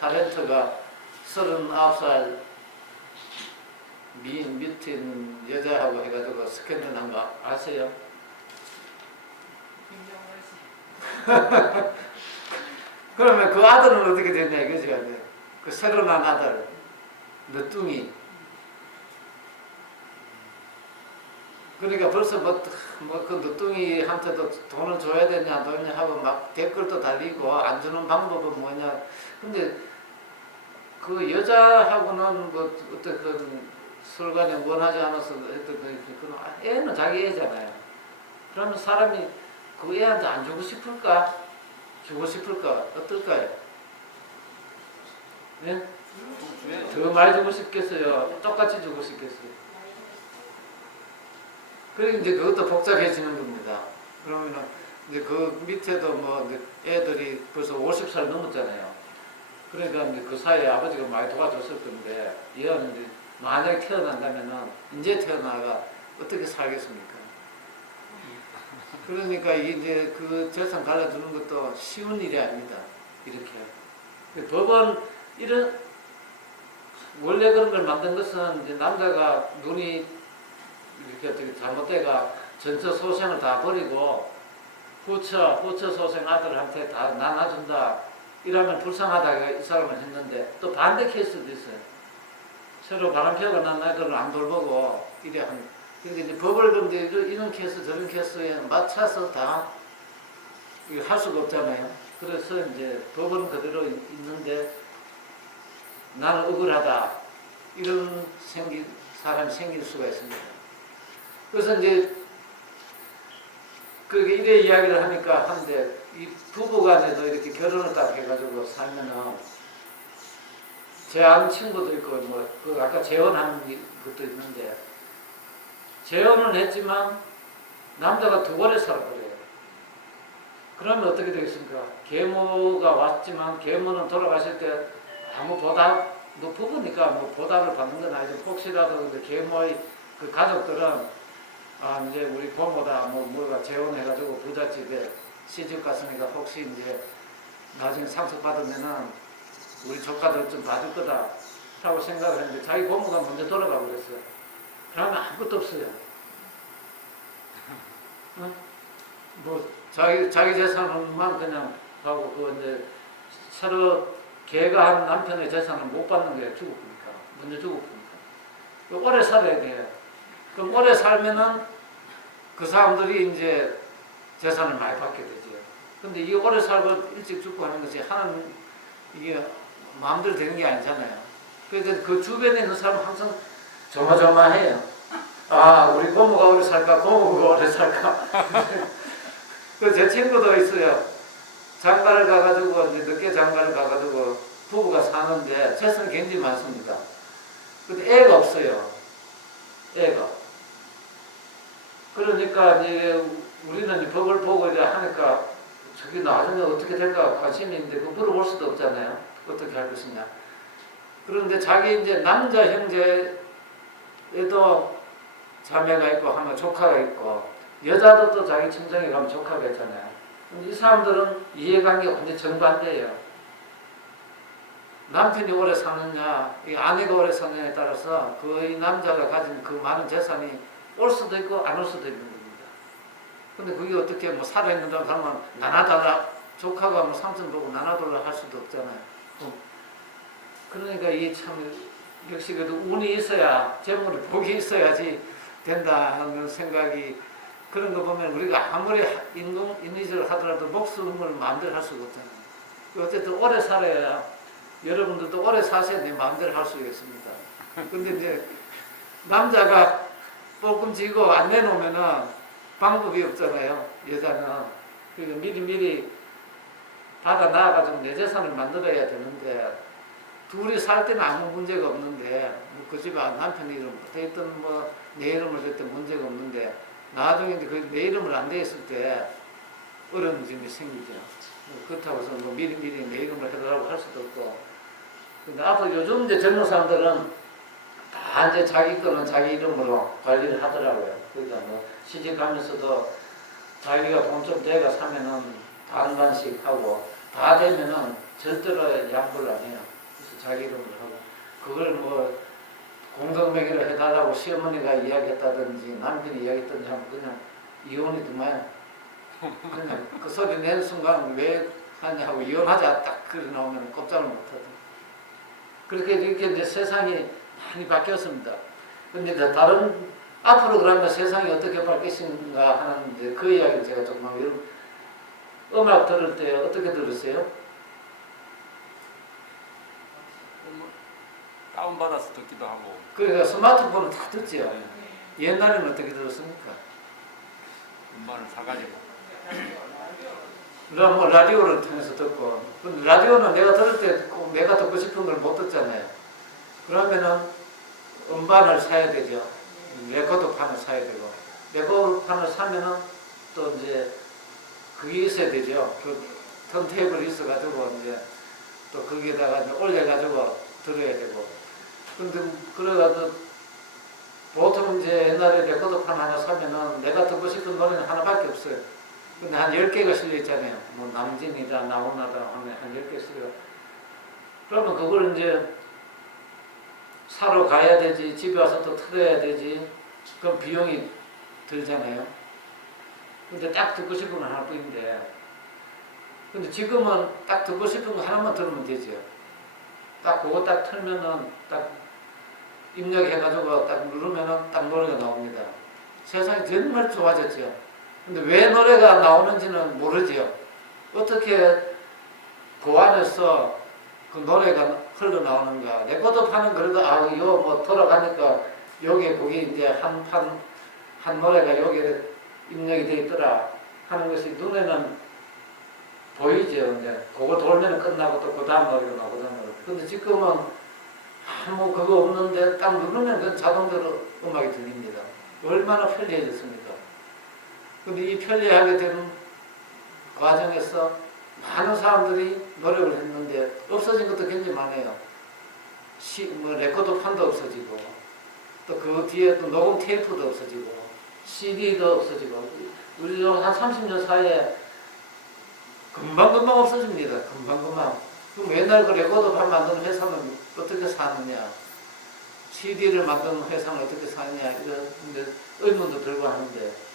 타렌트가 39살 미인 미친 여자하고 해가지고 스캔들 한 거 아세요? 그러면 그 아들은 어떻게 됐냐 이거지. 그 새로 난 아들 늦둥이. 그러니까 벌써 그 늦둥이한테도 돈을 줘야 되냐 안 되냐 하고 막 댓글도 달리고 안 주는 방법은 뭐냐. 근데 그 여자하고는 뭐 어떤 설관에 원하지 않아서 했던 그 애는 자기 애잖아요. 그러면 사람이 그 애한테 안 주고 싶을까? 주고 싶을까? 어떨까요? 네? 더 많이 주고 싶겠어요? 똑같이 주고 싶겠어요? 그리고 이제 그것도 복잡해지는 겁니다. 그러면은 이제 그 밑에도 뭐 애들이 벌써 50살 넘었잖아요. 그러니까 이제 그 사이에 아버지가 많이 도와줬을 건데, 얘는 이제 만약에 태어난다면은 이제 태어나가 어떻게 살겠습니까? 그러니까 이제 그 재산 갈라주는 것도 쉬운 일이 아닙니다. 이렇게. 법은 이런, 원래 그런 걸 만든 것은 이제 남자가 눈이 이렇게 어떻게 잘못돼가 전처 소생을 다 버리고 후처 소생 아들한테 다 나눠준다. 이러면 불쌍하다 이 사람은 했는데, 또 반대 케이스도 있어요. 새로 바람피우고 난 애들을 안 돌보고 이래 하는. 그러니까 이제 법을 이제 이런 케이스 저런 케이스에 맞춰서 다 할 수가 없잖아요. 그래서 이제 법은 그대로 있는데 나는 억울하다 이런 사람이 생길 수가 있습니다. 그래서 이제 그렇게 이래 이야기를 하니까 한데, 이 부부간에도 이렇게 결혼을 딱 해가지고 살면은, 제 아는 친구도 있고 뭐 그 아까 재혼하는 것도 있는데, 재혼을 했지만 남자가 두 번에 살아버려요. 그러면 어떻게 되겠습니까? 계모가 왔지만 계모는 돌아가실 때 아무 보답, 뭐 부부니까 뭐 보답을 받는 건 아니죠. 혹시라도 계모의 그 가족들은 이제 우리 부모다 뭐가 재혼해가지고 부잣집에 시집 갔으니까 혹시 이제 나중에 상속 받으면은 우리 조카들 좀 봐줄 거다 라고 생각을 했는데, 자기 고모가 먼저 돌아가 버렸어요. 그러면 아무것도 없어요. 뭐 자기 재산만 그냥 하고, 그 이제 새로 걔가 한 남편의 재산을 못 받는 거예요. 죽었으니까. 먼저 죽었으니까. 오래 살아야 돼요. 그럼 오래 살면은 그 사람들이 이제 재산을 많이 받게 되죠. 근데 이 오래 살고 일찍 죽고 하는 것이 하는, 이게 마음대로 되는 게 아니잖아요. 그래서 그 주변에 있는 사람은 항상 조마조마해요. 우리 고모가 오래 살까, 고모가 오래 살까. 그 제 친구도 있어요. 장가를 가가지고 이제 늦게 장가를 가가지고 부부가 사는데 재산이 굉장히 많습니다. 근데 애가 없어요. 애가. 그러니까 이제 우리는 이제 법을 보고 이제 하니까 저기 나중에 어떻게 될까 관심이 있는데 그 물어볼 수도 없잖아요. 어떻게 할 것이냐. 그런데 자기 이제 남자 형제에도 자매가 있고 하면 조카가 있고 여자도 또 자기 친정에 가면 조카가 있잖아요. 근데 이 사람들은 이해관계가 완전 정반대예요. 남편이 오래 사느냐, 이 아내가 오래 사느냐에 따라서 그 이 남자가 가진 그 많은 재산이 올 수도 있고 안 올 수도 있는 겁니다. 근데 그게 어떻게 뭐 살아있는다고 하면 나눠달라, 조카가 뭐 삼촌 보고 나눠달라 할 수도 없잖아요. 그러니까 이 참 역시 그래도 운이 있어야, 재물이 복이 있어야지 된다 하는 생각이, 그런 거 보면 우리가 아무리 인위적으로 하더라도 목숨을 마음대로 할 수가 없잖아요. 어쨌든 오래 살아야, 여러분들도 오래 사셔야 내 마음대로 할 수가 있습니다. 근데 이제 남자가 뽀끔 지고 안 내놓으면은 방법이 없잖아요. 여자는. 그러니까 미리 받아 나와가지고 내 재산을 만들어야 되는데, 둘이 살 때는 아무 문제가 없는데, 그 집에 남편 이름 됐든 뭐 내 이름을 됐든 문제가 없는데, 나중에 이제 내 이름을 안 돼 있을 때 어려운 점이 생기죠. 그렇다고 해서 뭐 미리 내 이름을 해달라고 할 수도 없고. 근데 앞으로 요즘 이제 젊은 사람들은 다 이제 자기 거는 자기 이름으로 관리를 하더라고요. 그러니까 뭐 시집 가면서도 자기가 돈 좀 대가 사면은 반반씩 하고, 다 되면은 절대로 양보를 안 해요. 그래서 자기 이름으로 하고, 그걸 뭐 공동명의로 해달라고 시어머니가 이야기했다든지 남편이 이야기했든지 하면 그냥 이혼이 그만. 그냥 그 소리 내는 순간 왜 하냐 하고 이혼하자 딱 그래 나오면 꼼짝을 못하더라고요. 그렇게 이렇게 이제 세상이 많이 바뀌었습니다. 근데 이제 다른 앞으로 그러면 세상이 어떻게 바뀌신가 하는데 그 이야기를 제가 조금 음악 들을 때 어떻게 들으세요? 다운받아서 듣기도 하고. 그러니까 스마트폰은 다 듣죠. 옛날에는 어떻게 들었습니까? 음반을 사가지고. 뭐 라디오를 통해서 듣고, 근데 라디오는 내가 들을 때 꼭 내가 듣고 싶은 걸 못 듣잖아요. 그러면은 음반을 사야 되죠. 레코드판을 사야 되고, 레코드판을 사면은 또 이제 그게 있어야 되죠. 그 턴테이블이 있어가지고 이제 또 거기에다가 이제 올려가지고 들어야 되고. 근데 그래가지고 보통 이제 옛날에 레코드판 하나 사면은 내가 듣고 싶은 노래는 하나밖에 없어요. 근데 한 10개가 실려있잖아요. 뭐 남진이다, 나훈아다 하면 한 10개 실려. 그러면 그걸 이제 사러 가야 되지, 집에 와서 또 틀어야 되지. 그럼 비용이 들잖아요. 근데 딱 듣고 싶은 건 하나뿐인데, 근데 지금은 딱 듣고 싶은 거 하나만 들으면 되죠. 딱 그거 딱 틀면은 딱 입력해가지고 딱 누르면은 딱 노래가 나옵니다. 세상이 정말 좋아졌죠. 근데 왜 노래가 나오는지는 모르죠. 어떻게 그 안에서 그 노래가 흘러나오는가. 레코드판은 그래도 이거 뭐 돌아가니까 여기에 거기 이제 한 노래가 여기에 입력이 돼 있더라 하는 것이 눈에는 보이죠. 이제 그거 돌면 끝나고 또 그 다음 노래가 나오잖아요. 근데 지금은 뭐 그거 없는데 딱 누르면 그 자동으로 음악이 들립니다. 얼마나 편리해졌습니까? 근데 이 편리하게 되는 과정에서 많은 사람들이 노력을 했는데 없어진 것도 굉장히 많아요. 뭐 레코드판도 없어지고, 또 그 뒤에 또 녹음 테이프도 없어지고, CD도 없어지고, 우리 한 30년 사이에 금방금방 없어집니다. 금방금방. 그럼 옛날 그 레코드판 만드는 회사는 어떻게 사느냐, CD를 만드는 회사는 어떻게 사느냐, 이런 의문도 들고 하는데,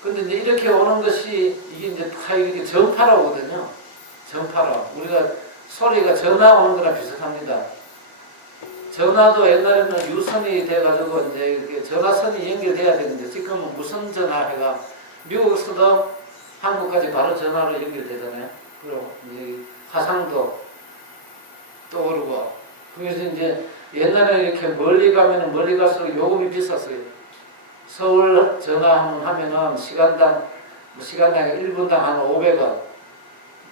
근데 이제 이렇게 오는 것이 이게 이제 다 이렇게 전파로 오거든요. 전파로. 우리가 소리가 전화 오는 거랑 비슷합니다. 전화도 옛날에는 유선이 돼가지고 이제 이렇게 전화선이 연결돼야 되는데 지금은 무선 전화해가 미국에서도 한국까지 바로 전화로 연결되잖아요. 그리고 이제 화상도 떠오르고. 그래서 이제 옛날에 이렇게 멀리 가면은 멀리 갈수록 요금이 비쌌어요. 서울 전화하면은 시간당 1분당 한 500원.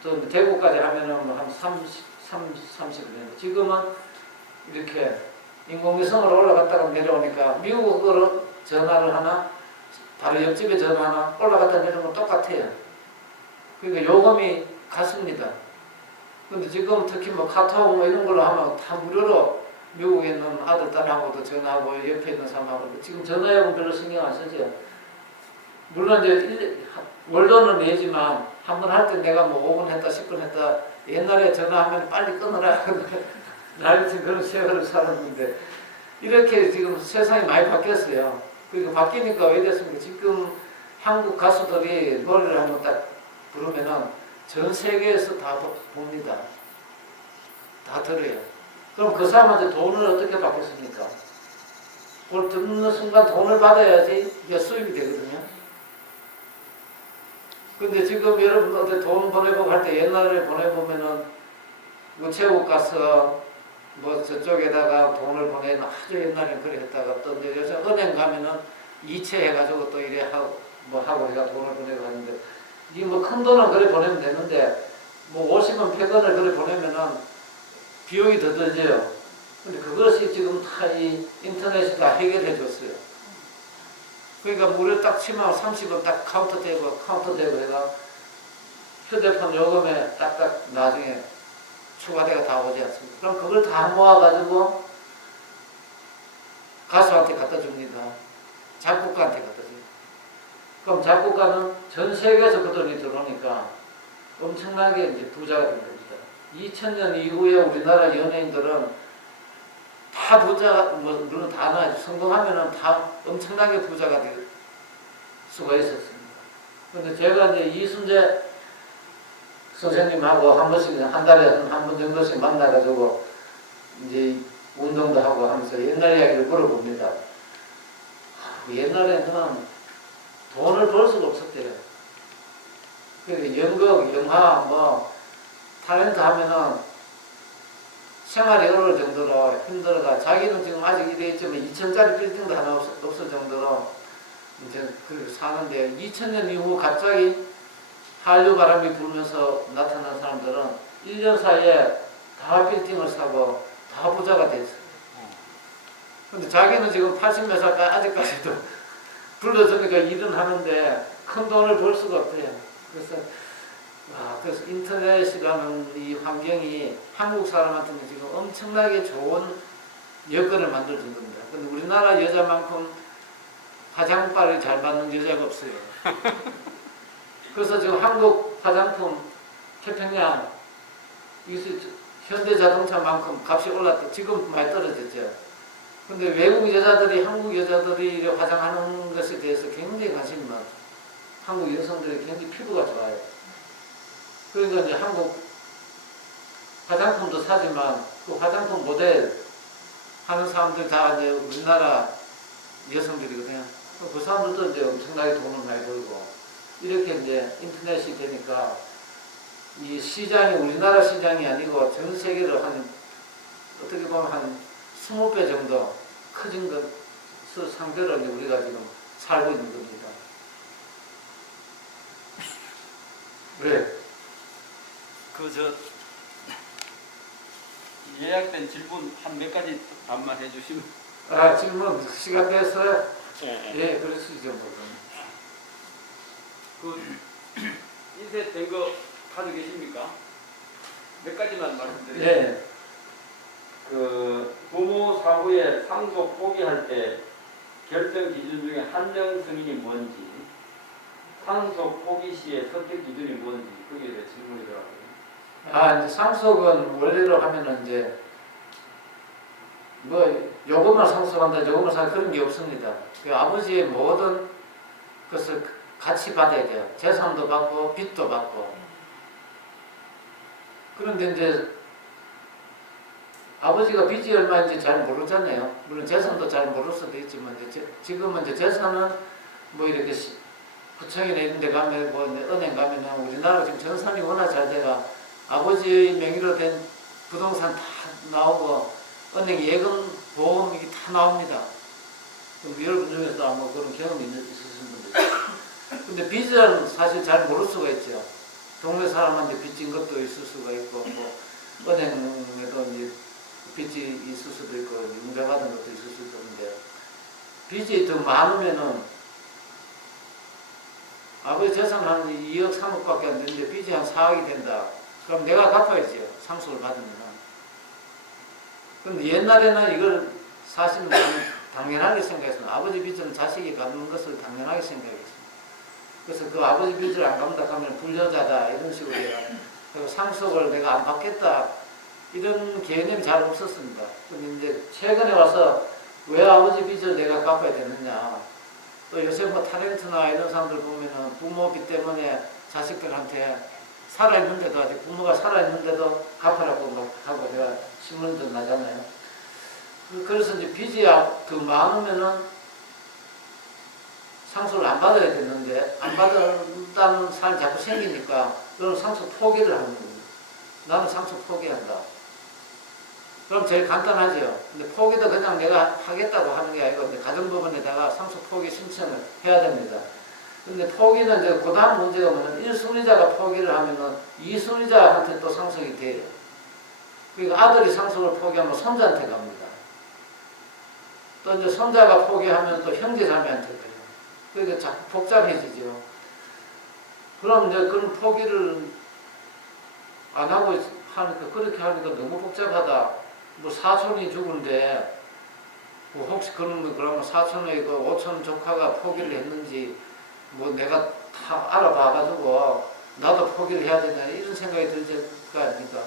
또 대구까지 하면은 한 30원. 지금은 이렇게 인공위성으로 올라갔다가 내려오니까 미국으로 전화를 하나, 바로 옆집에 전화하나 올라갔다 내려오면 똑같아요. 그러니까 요금이 같습니다. 근데 지금 특히 뭐 카톡 뭐 이런 걸로 하면 다 무료로 미국에 있는 아들, 딸하고도 전화하고 옆에 있는 사람하고도 지금 전화해보면 별로 신경 안 쓰죠. 물론 이제 월도는 내지만 한 번 할 때 내가 뭐 5분 했다 10분 했다 옛날에 전화하면 빨리 끊어라 나이트 그런 세월을 살았는데 이렇게 지금 세상이 많이 바뀌었어요. 그러니까 바뀌니까 왜 됐습니까? 지금 한국 가수들이 노래를 한번 딱 부르면은 전 세계에서 다 봅니다. 다 들어요. 그럼 그 사람한테 돈을 어떻게 받겠습니까? 그걸 듣는 순간 돈을 받아야지 이게 수입이 되거든요. 근데 지금 여러분 어디 돈 보내보고 할 때 옛날에 보내보면은 우체국 가서 뭐 저쪽에다가 돈을 보내는 아주 옛날에 그래 했다가 또 이제 요새 은행 가면은 이체 해가지고 또 이래 하고 뭐 하고 해가 돈을 보내고 하는데 이게 뭐 큰 돈은 그래 보내면 되는데 뭐 50원 100원을 그래 보내면은 비용이 더 들죠. 근데 그것이 지금 다 이 인터넷이 다 해결해 줬어요. 그러니까 무료 딱 치면 30원 딱 카운터 대고 해가 휴대폰 요금에 딱딱 나중에 추가돼가 다 오지 않습니까? 그럼 그걸 다 모아가지고 가수한테 갖다 줍니다. 작곡가한테 갖다 줘요. 그럼 작곡가는 전 세계에서 그 돈이 들어오니까 엄청나게 이제 부자가 된 겁니다. 2000년 이후에 우리나라 연예인들은 다 부자, 뭐, 물론 다 나죠. 성공하면은 다 엄청나게 부자가 될 수가 있었습니다. 근데 제가 이제 이순재 선생님하고 한 번씩, 한 달에 한 번 정도씩 만나가지고 이제 운동도 하고 하면서 옛날 이야기를 물어봅니다. 옛날에는 돈을 벌 수가 없었대요. 그러니까 연극, 영화, 뭐, 탤런트 하면은 생활이 어려울 정도로 힘들어가 자기는 지금 아직 이래 있지만 2층짜리 빌딩도 하나 없을 정도로 이제 그렇게 사는데 2000년 이후 갑자기 한류 바람이 불면서 나타난 사람들은 1년 사이에 다 빌딩을 사고 다 부자가 됐어요. 근데 자기는 지금 80몇 살까지 아직까지도 불러주니까 일은 하는데 큰 돈을 벌 수가 없대요. 그래서 인터넷이라는 이 환경이 한국 사람한테는 지금 엄청나게 좋은 여건을 만들어준 겁니다. 근데 우리나라 여자만큼 화장빨을 잘 받는 여자가 없어요. 그래서 지금 한국 화장품 태평양 현대자동차만큼 값이 올랐다. 지금 많이 떨어졌죠. 근데 외국 여자들이 한국 여자들이 화장하는 것에 대해서 굉장히 관심이 많아요. 한국 여성들이 굉장히 피부가 좋아요. 그러니까 이제 한국 화장품도 사지만 그 화장품 모델 하는 사람들 다 이제 우리나라 여성들이거든요. 그 사람들도 이제 엄청나게 돈을 많이 벌고 이렇게 이제 인터넷이 되니까 이 시장이 우리나라 시장이 아니고 전 세계로 한 어떻게 보면 한 20배 정도 커진 것을 상대로 이제 우리가 지금 살고 있는 겁니다. 왜? 예약된 질문 한 몇 가지 답만 해주시면. 질문 시간 됐어요? 예. 그럴 수 있죠. 인쇄 된 거 가지고 계십니까? 몇 가지만 말씀드릴게요. 예. 부모 사후에 상속 포기할 때 결정 기준 중에 한정 승인이 뭔지, 상속 포기 시에 선택 기준이 뭔지 거기에 대해 질문이더라고요. 이제 상속은 원래로 하면은 이제 뭐 요것만 상속한다, 요것만 그런 게 없습니다. 그 아버지의 모든 것을 같이 받아야 돼요. 재산도 받고 빚도 받고. 그런데 이제 아버지가 빚이 얼마인지 잘 모르잖아요. 물론 재산도 잘 모를 수도 있지만 지금은 이제 재산은 뭐 이렇게 구청이나 이런 데 가면 뭐 은행 가면은 우리나라 지금 전산이 워낙 잘 돼가 아버지 명의로 된 부동산 다 나오고 은행 예금 보험 이게 다 나옵니다. 그럼 여러분 중에서도 아마 그런 경험이 있으신 분들 있어요. 근데 빚은 사실 잘 모를 수가 있죠. 동네 사람한테 빚진 것도 있을 수가 있고 뭐 은행에도 이제 빚이 있을 수도 있고 융자받은 것도 있을 수도 있는데 빚이 더 많으면은 아버지 재산 한 2억 3억밖에 안 되는데 빚이 한 4억이 된다. 그럼 내가 갚아야지요. 상속을 받으면. 근데 옛날에는 이걸 사실은 당연하게 생각했습니다. 아버지 빚은 자식이 갚는 것을 당연하게 생각했습니다. 그래서 그 아버지 빚을 안 갚는다 하면 불효자다 이런 식으로 내가 그리고 상속을 내가 안 받겠다 이런 개념이 잘 없었습니다. 근데 이제 최근에 와서 왜 아버지 빚을 내가 갚아야 되느냐. 또 요새 뭐 타렌트나 이런 사람들 보면은 부모 빚 때문에 자식들한테 살아있는데도 아직 부모가 살아있는데도 갚으라고 막 하고 내가 신문도 나잖아요. 그래서 이제 빚이 그 많으면은 상속을 안 받아야 되는데 안 받는다는 사람이 자꾸 생기니까 그럼 상속 포기를 하는 겁니다. 나는 상속 포기한다. 그럼 제일 간단하죠. 근데 포기도 그냥 내가 하겠다고 하는 게 아니고 이제 가정법원에다가 상속 포기 신청을 해야 됩니다. 근데 포기는 이제 그 다음 문제가 뭐냐면 1순위자가 포기를 하면은 2순위자한테 또 상속이 돼요. 그러니까 아들이 상속을 포기하면 손자한테 갑니다. 또 이제 손자가 포기하면 또 형제자매한테 돼요. 그러니까 자꾸 복잡해지죠. 그럼 이제 그런 포기를 안 하고 하니까 그렇게 하니까 너무 복잡하다. 뭐 사촌이 죽은데 뭐 혹시 그러면 사촌의 그 오촌 조카가 포기를 했는지 뭐 내가 다 알아봐가지고 나도 포기를 해야 되나 이런 생각이 들 거 아닙니까?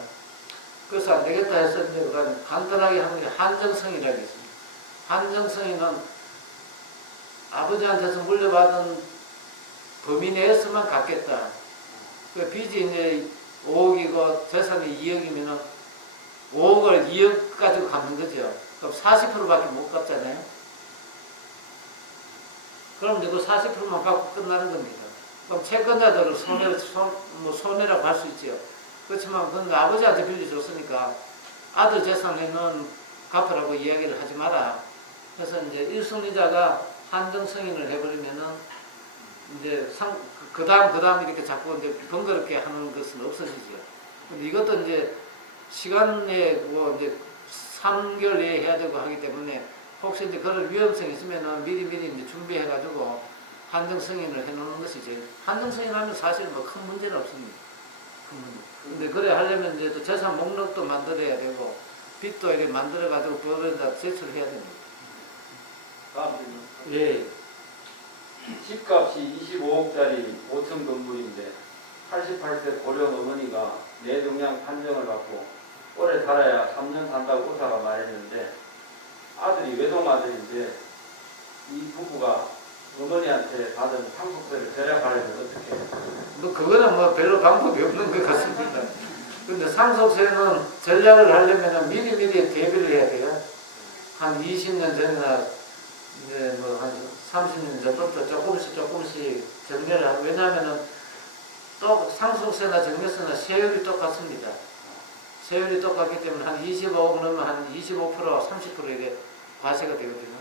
그래서 안 되겠다 해서 이제 그러면 간단하게 하는 게 한정성이라고 있습니다. 한정성이는 아버지한테서 물려받은 범위 내에서만 갚겠다. 그 빚이 이제 5억이고 재산이 2억이면은 5억을 2억 가지고 갚는 거죠. 그럼 40%밖에 못 갚잖아요. 그럼 이제 그 40%만 갚고 끝나는 겁니다. 그럼 채권자들은 손해라고 할 수 있죠. 그렇지만 그건 아버지한테 빌려줬으니까 아들 재산에는 갚으라고 이야기를 하지 마라. 그래서 이제 1순위자가 한정승인을 해버리면은 이제 그 다음 이렇게 자꾸 이제 번거롭게 하는 것은 없어지죠. 근데 이것도 이제 시간에 뭐 이제 3개월 내에 해야 되고 하기 때문에 혹시 이제 그런 위험성이 있으면은 미리 이제 준비해가지고 한정 승인을 해놓는 것이 제일 한정 승인하면 사실 뭐 큰 문제는 없습니다. 근데 그래 하려면 이제 또 재산 목록도 만들어야 되고 빚도 이렇게 만들어가지고 법에다 제출해야 됩니다. 다음 질문. 예. 집값이 25억짜리 5층 건물인데 88세 고령 어머니가 뇌종양 판정을 받고 오래 살아야 3년 산다고 의사가 말했는데 아들이 외동아들인데 이 부부가 어머니한테 받은 상속세를 절약하려면 어떻게 해요? 뭐 그거는 뭐 별로 방법이 없는 것 같습니다. 근데 상속세는 전략을 하려면 미리 대비를 해야 돼요. 한 20년 전이나 이제 뭐 한 30년 전부터 조금씩 정리를 하고 왜냐하면은 또 상속세나 증여세나 세율이 똑같습니다. 세율이 똑같기 때문에 한 25억 넣으면 한 25%, 30% 이게 과세가 되거든요.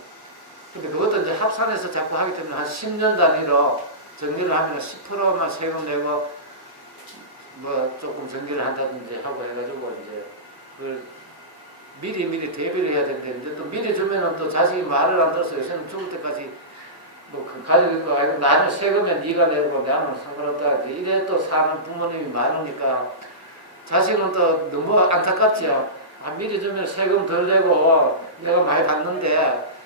근데 그것도 이제 합산해서 자꾸 하기 때문에 한 10년 단위로 정리를 하면 10%만 세금 내고 뭐 조금 정리를 한다든지 하고 해가지고 이제 그걸 미리 대비를 해야 되는데 이제 또 미리 주면은 또 자식이 말을 안 들어서 요새는 죽을 때까지 뭐 그 가지고 있고 아이고 나중에 세금에 네가 내고 나는 상관없다 이래 또 사는 부모님이 많으니까 자식은 또 너무 안타깝지요. 미리 주면 세금 덜 내고 내가 많이 받는데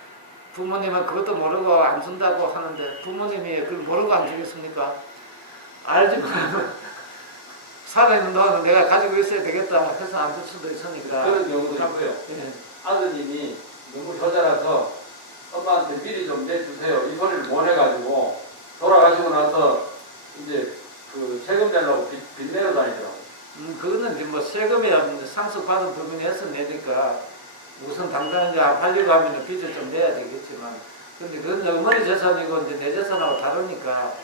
부모님은 그것도 모르고 안 준다고 하는데 부모님이 그걸 모르고 안 주겠습니까? 알지만 살아있는 동안은 내가 가지고 있어야 되겠다 해서 안 줄 수도 있으니까 그런 경우도 있고요. 예. 아드님이 너무 효자라서 엄마한테 미리 좀 내주세요. 이 소리를 못 해가지고 돌아가시고 나서 이제 그 세금 내려고 빚내러 다니더라고요. 그거는 이제 뭐 세금이야 상속받은 부분이 해서 내니까 우선 당장 이제 안 팔려고 하면 빚을 좀 내야 되겠지만 근데 그건 어머니 재산이고 이제 내 재산하고 다르니까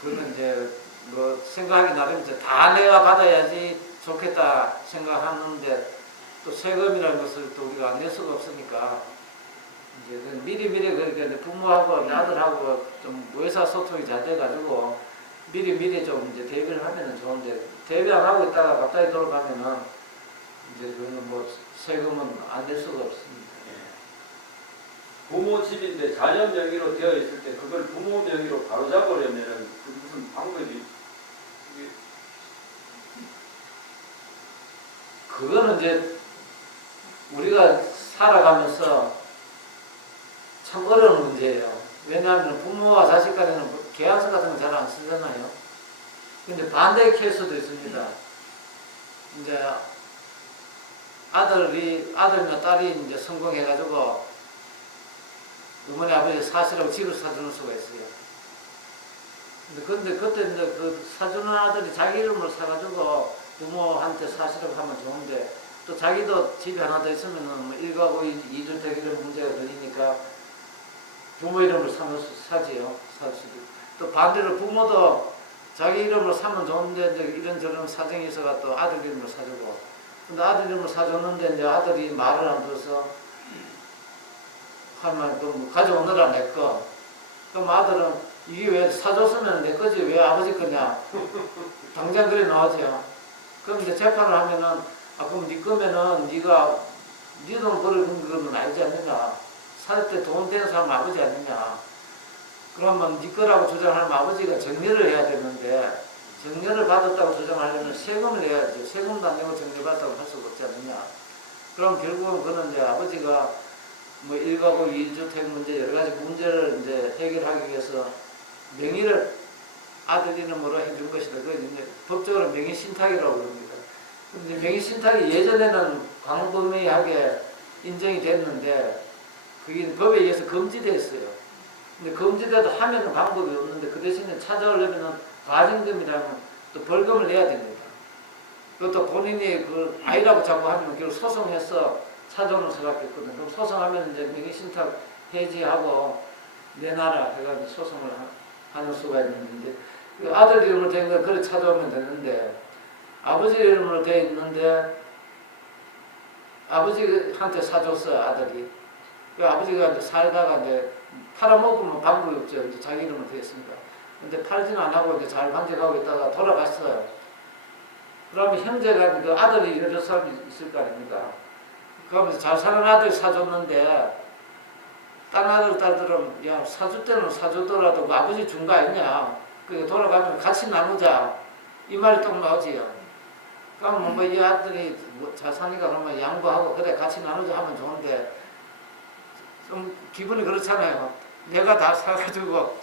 그거는 이제 뭐 생각하기 나름이죠. 다 내가 받아야지 좋겠다 생각하는데 또 세금이라는 것을 또 우리가 안 낼 수가 없으니까 이제 미리 그러니까 부모하고 아들하고 좀 의사소통이 잘 돼가지고 미리 좀 이제 대비를 하면은 좋은데 대비 안 하고 있다가 갑자기 돌아가면은 이제 그거는 뭐 세금은 안 낼 수가 없습니다. 부모 집인데 자녀 명의로 되어 있을 때 그걸 부모 명의로 바로 잡으려면 그 무슨 방법이 그거는 이제 우리가 살아가면서 참 어려운 문제예요. 왜냐하면 부모와 자식 간에는 계약서 같은 거 잘 안 쓰잖아요. 근데 반대의 케이스도 있습니다. 이제 아들이나 딸이 이제 성공해가지고 어머니 아버지 사시라고 집을 사주는 수가 있어요. 근데 그때 이제 그 사주는 아들이 자기 이름으로 사가지고 부모한테 사시라고 하면 좋은데 또 자기도 집이 하나 더 있으면은 뭐 1가구 2주택 이런 문제가 걸리니까 부모 이름으로 사지요. 또 반대로 부모도 자기 이름으로 사면 좋은데 이제 이런저런 사정이 있어가 또 아들 이름으로 사주고. 근데 아들 이름으로 사줬는데 이제 아들이 말을 안 들어서 하면 그 가져오느라 내 거. 그럼 아들은 이게 왜 사줬으면 내 거지 왜 아버지 거냐. 당장 그래 나오죠. 그럼 이제 재판을 하면은 그럼 네 거면은 네가 네 돈 벌은 거는 알지 않느냐. 살 때 돈 되는 사람은 아버지 아니냐. 그러면 네 거라고 주장하면 아버지가 정리를 해야 되는데 정리를 받았다고 주장하려면 세금을 내야죠. 세금도 안 내고 정리 받았다고 할 수가 없지 않느냐. 그럼 결국은 그는 이제 아버지가 뭐 1가구 2주택 문제 여러 가지 문제를 이제 해결하기 위해서 명의를 아들 이름으로 해준 것이다. 그 이제 법적으로 명의 신탁이라고 그럽니다. 근데 명의 신탁이 예전에는 광범위하게 인정이 됐는데 그게 법에 의해서 금지되어 있어요. 근데 금지돼도 하면은 방법이 없는데 그 대신에 찾아오려면은 가중금이라면 또 벌금을 내야 됩니다. 그것도 본인이 그 아니라고 자꾸 하면 결국 소송해서 찾아오는 수밖에 없거든요. 그럼 소송하면 이제 명의신탁 해지하고 내놔라 해가지고 소송을 하는 수가 있는데 그 아들 이름으로 된 건 그래 찾아오면 되는데 아버지 이름으로 돼 있는데 아버지한테 사줬어요 아들이. 그 아버지가 이제 살다가 이제 팔아먹으면 방법이 없죠. 이제 자기 이름으로 되어 있습니다. 근데 팔지는 안 하고 이제 잘 간직하고 있다가 돌아갔어요. 그러면 형제가 그 아들이 여러 사람이 있을 거 아닙니까? 그러면서 잘 사는 아들 사줬는데 딴 아들 딸들은 야 사줄 때는 사주더라도 그 아버지 준 거 아니냐. 그 돌아가면 같이 나누자 이 말이 또 나오지요. 그러면 뭐 이 아들이 잘 사니까 그러면 양보하고 그래 같이 나누자 하면 좋은데 좀 기분이 그렇잖아요. 내가 다 사가지고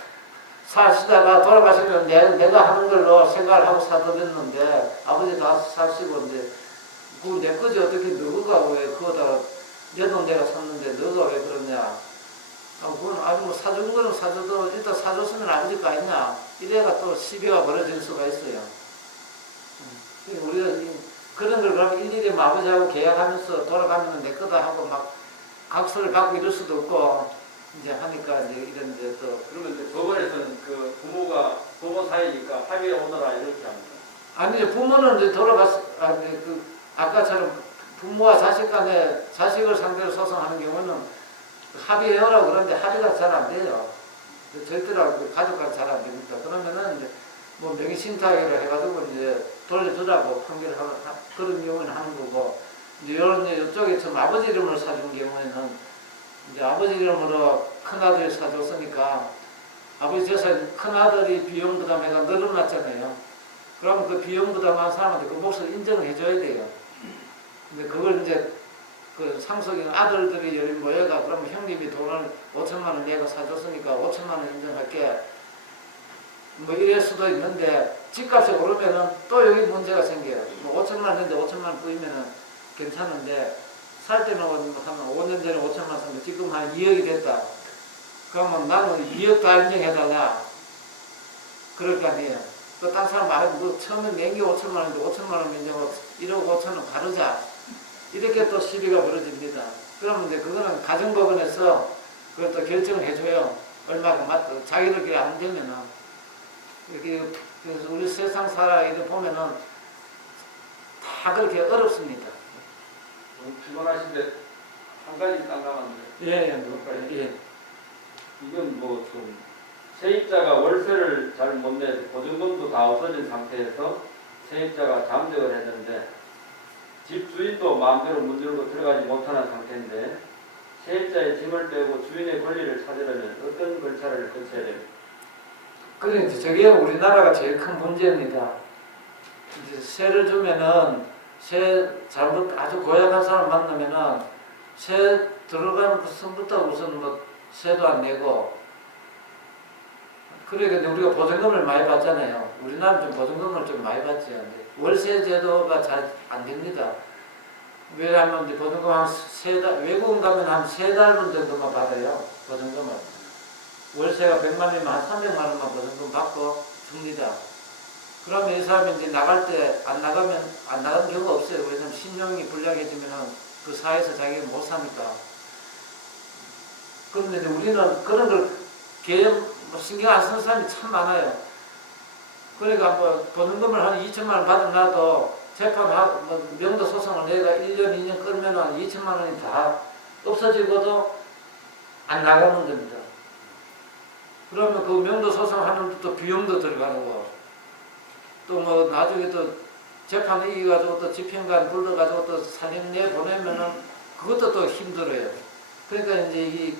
사시다가 돌아가시면 내가 하는 걸로 생각을 하고 사드렸는데 아버지 다 사시고 이제 그거 내 거지 어떻게 너가 왜 그거다 내 돈 내가 샀는데 너가 왜 그러냐. 그건 아주 뭐 사주는 거는 사줘도 일단 사줬으면 아버지 거 아니냐. 이래가 또 시비가 벌어질 수가 있어요. 우리가 그런 걸 그러면 일일이 아버지하고 계약하면서 돌아가면 내 거다 하고 막 각서를 받고 이럴 수도 없고 이제 하니까 이제 이런 이제 또 그러면 이제 법원에서는 그 부모 사이니까 합의에 오너라 이렇게 합니다. 아니 이제 부모는 이제 그 아까처럼 부모와 자식 간에 자식을 상대로 소송하는 경우는 합의해요라고 그러는데 합의가 잘 안 돼요. 절대로 가족 간 잘 안 됩니다. 그러면은 이제 뭐 명의신탁을 해가지고 이제 돌려주라고 판결하는 그런 경우는 하는 거고 이제 이쪽에 좀 아버지 이름으로 사준 경우에는 이제 아버지 이름으로 큰아들이 사줬으니까 아버지 재산 큰아들이 비용 부담해가 늘어났잖아요. 그러면 그 비용 부담한 사람한테 그 몫을 인정을 해줘야 돼요. 근데 그걸 이제 그 상속인 아들들이 여기 모여가 그러면 형님이 돈을 5천만 원 내가 사줬으니까 5천만 원 인정할게. 뭐 이럴 수도 있는데 집값이 오르면은 또 여기 문제가 생겨요. 뭐 5천만 원인데 5천만 원 뿌이면은 괜찮은데 살 때는 한 5년 전에 5천만 원 샀는데 지금 한 2억이 됐다. 그러면 나는 2억 다 인정해달라. 그럴 거 아니에요. 또 딴 사람 말하면 그 처음에 낸 게 5천만 원인데 5천만 원 인정하고 1억 5천 원 가르자. 이렇게 또 시비가 벌어집니다. 그러면 이제 그거는 가정법원에서 그걸 또 결정을 해줘요. 얼마가 맞다. 자기들끼리 안 되면은. 이렇게, 그래서 우리 세상 살아가다 보면은 다 그렇게 어렵습니다. 너무 피곤하신데 한 가지 깜깜한데. 예. 이건 뭐 좀 세입자가 월세를 잘 못 내서 보증금도 다 없어진 상태에서 세입자가 잠적을 했는데 집 주인도 마음대로 문 열고 들어가지 못하는 상태인데 세입자의 짐을 빼고 주인의 권리를 찾으려면 어떤 절차를 거쳐야 됩니까? 그러니까 저게 우리나라가 제일 큰 문제입니다. 이제 세를 주면은 새 잘못 아주 고약한 사람 만나면은 새 들어가는 그 성부터 우선 뭐 세도 안 내고 그러니까 우리가 보증금을 많이 받잖아요. 우리나라는 좀 보증금을 좀 많이 받지. 월세 제도가 잘 안 됩니다. 왜냐하면 이제 보증금 한 세 달, 외국인 가면 한 세 달 정도만 받아요. 보증금을. 월세가 100만 원이면 한 300만 원만 보증금 받고 줍니다. 그러면 이 사람이 이제 나갈 때 안 나가는 경우가 없어요. 왜냐면 신용이 불량해지면은 그 사회에서 자기가 못 사니까. 그런데 이제 우리는 그런 걸 신경 안 쓰는 사람이 참 많아요. 그러니까 뭐 보증금을 한 2천만 원 받아놔도 재판하고 명도 소송을 내가 1년, 2년 끌면은 2천만 원이 다 없어지고도 안 나가는 겁니다. 그러면 그 명도 소송하는 또 비용도 들어가고 또 뭐 나중에 또 재판 이기가지고 또 집행관 불러가지고 또 사진 내보내면은 그것도 또 힘들어요. 그러니까 이제 이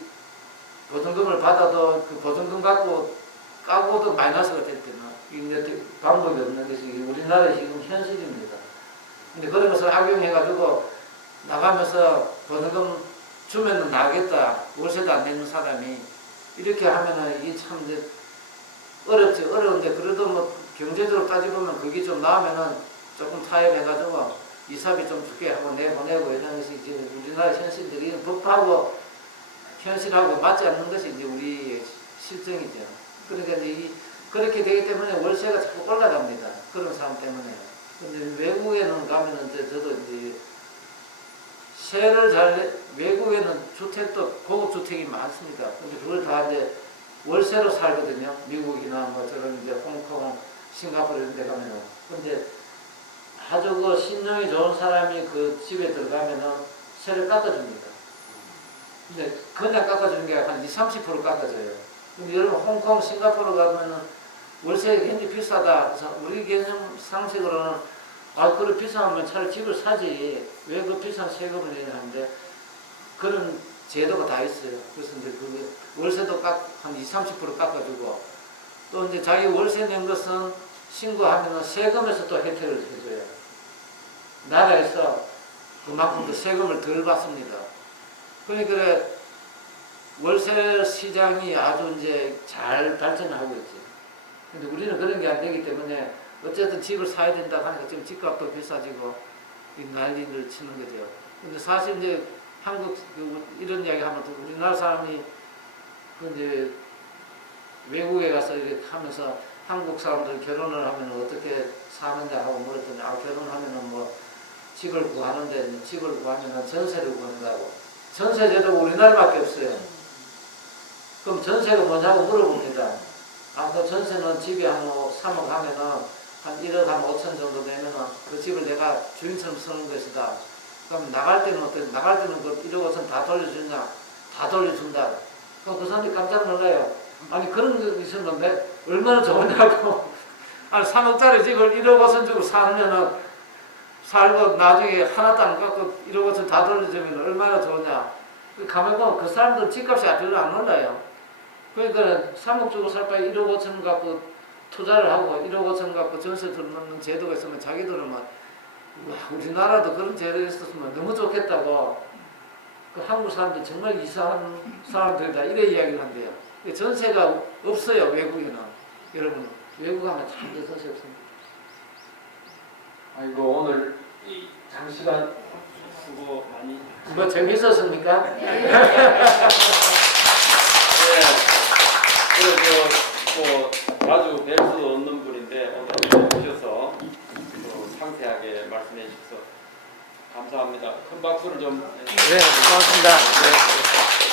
보증금을 받아도 그 보증금 갖고 까고도 마이너스가 될 때는 이제 방법이 없는 것이 우리나라의 지금 현실입니다. 근데 그런 것을 악용해가지고 나가면서 보증금 주면은 나겠다. 월세도 안 내는 사람이 이렇게 하면은 이게 참 이제 어렵지. 어려운데 그래도 뭐 경제적으로 따지보면 그게 좀 나오면은 조금 타협해가지고 이사비 좀 줄게 하고 내보내고 이런 것이 이제 우리나라 현실들이 법하고 현실하고 맞지 않는 것이 이제 우리의 실정이죠. 그러니까 이제 그렇게 되기 때문에 월세가 자꾸 올라갑니다. 그런 사람 때문에. 근데 외국에는 가면은 이제 저도 이제 외국에는 주택도 고급 주택이 많습니다. 근데 그걸 다 이제 월세로 살거든요. 미국이나 뭐 저런 이제 홍콩, 싱가포르 이런 데 가면은. 근데 아주 그 신용이 좋은 사람이 그 집에 들어가면은 세를 깎아줍니다. 근데 그냥 깎아주는 게 한 20, 30% 깎아줘요. 근데 여러분 홍콩, 싱가포르 가면은 월세 굉장히 비싸다. 그래서 우리 개념 상식으로는 그래 비싸면 차라리 집을 사지. 왜 그 비싼 세금을 내냐 하는데 그런 제도가 다 있어요. 그래서 이제 그 월세도 한 20, 30% 깎아주고 또 이제 자기 월세 낸 것은 신고하면은 세금에서 또 혜택을 해줘요. 나라에서 그만큼 더 세금을 덜 받습니다. 그러니까 월세 시장이 아주 이제 잘 발전하고 있지. 근데 우리는 그런 게 안 되기 때문에 어쨌든 집을 사야 된다 하니까 지금 집값도 비싸지고 난리를 치는 거죠. 근데 사실 이제 한국 이런 이야기 하면 또 우리나라 사람이 그 이제 외국에 가서 이렇게 하면서 한국 사람들 결혼을 하면 어떻게 사는데 하고 물었더니 결혼하면은 뭐 집을 구하는데 집을 구하면은 전세를 구한다고. 전세제도가 우리나라밖에 없어요. 그럼 전세가 뭐냐고 물어봅니다. 그 전세는 집이 한 3억 하면은 한 1억 한 5천 정도 되면은 그 집을 내가 주인처럼 쓰는 것이다. 그럼 나갈 때는 어때? 나갈 때는 그 1억 5천 다 돌려주냐? 다 돌려준다. 그럼 그 사람들이 깜짝 놀라요. 아니 그런 게 있었는데 얼마나 좋으냐고. 아니 3억짜리 집을 1억 5천 주고 사면은 살고 나중에 하나도 안 깎고 1억 5천 다 돌려주면 얼마나 좋으냐. 가만 보면 그 사람들 집값이 별로 안 올라요. 그러니까 3억 주고 살 바에 1억 5천 갖고 투자를 하고 1억 5천 갖고 전세 들어놓는 제도가 있으면 자기들은 막 우리나라도 그런 제도가 있었으면 너무 좋겠다고. 그 한국 사람들 정말 이상한 사람들이다 이래 이야기를 한대요. 전세가 없어요. 외국에는. 여러분 외국 가면 참 전세 없습니다. 아이고 오늘 이 장시간 수고 많이. 뭐 재밌었습니까? 뭐 자주 뵐 수 없는 분인데 오늘 오셔서 상세하게 말씀해 주셔서 감사합니다. 큰 박수를 좀. 네, 고맙습니다. 네.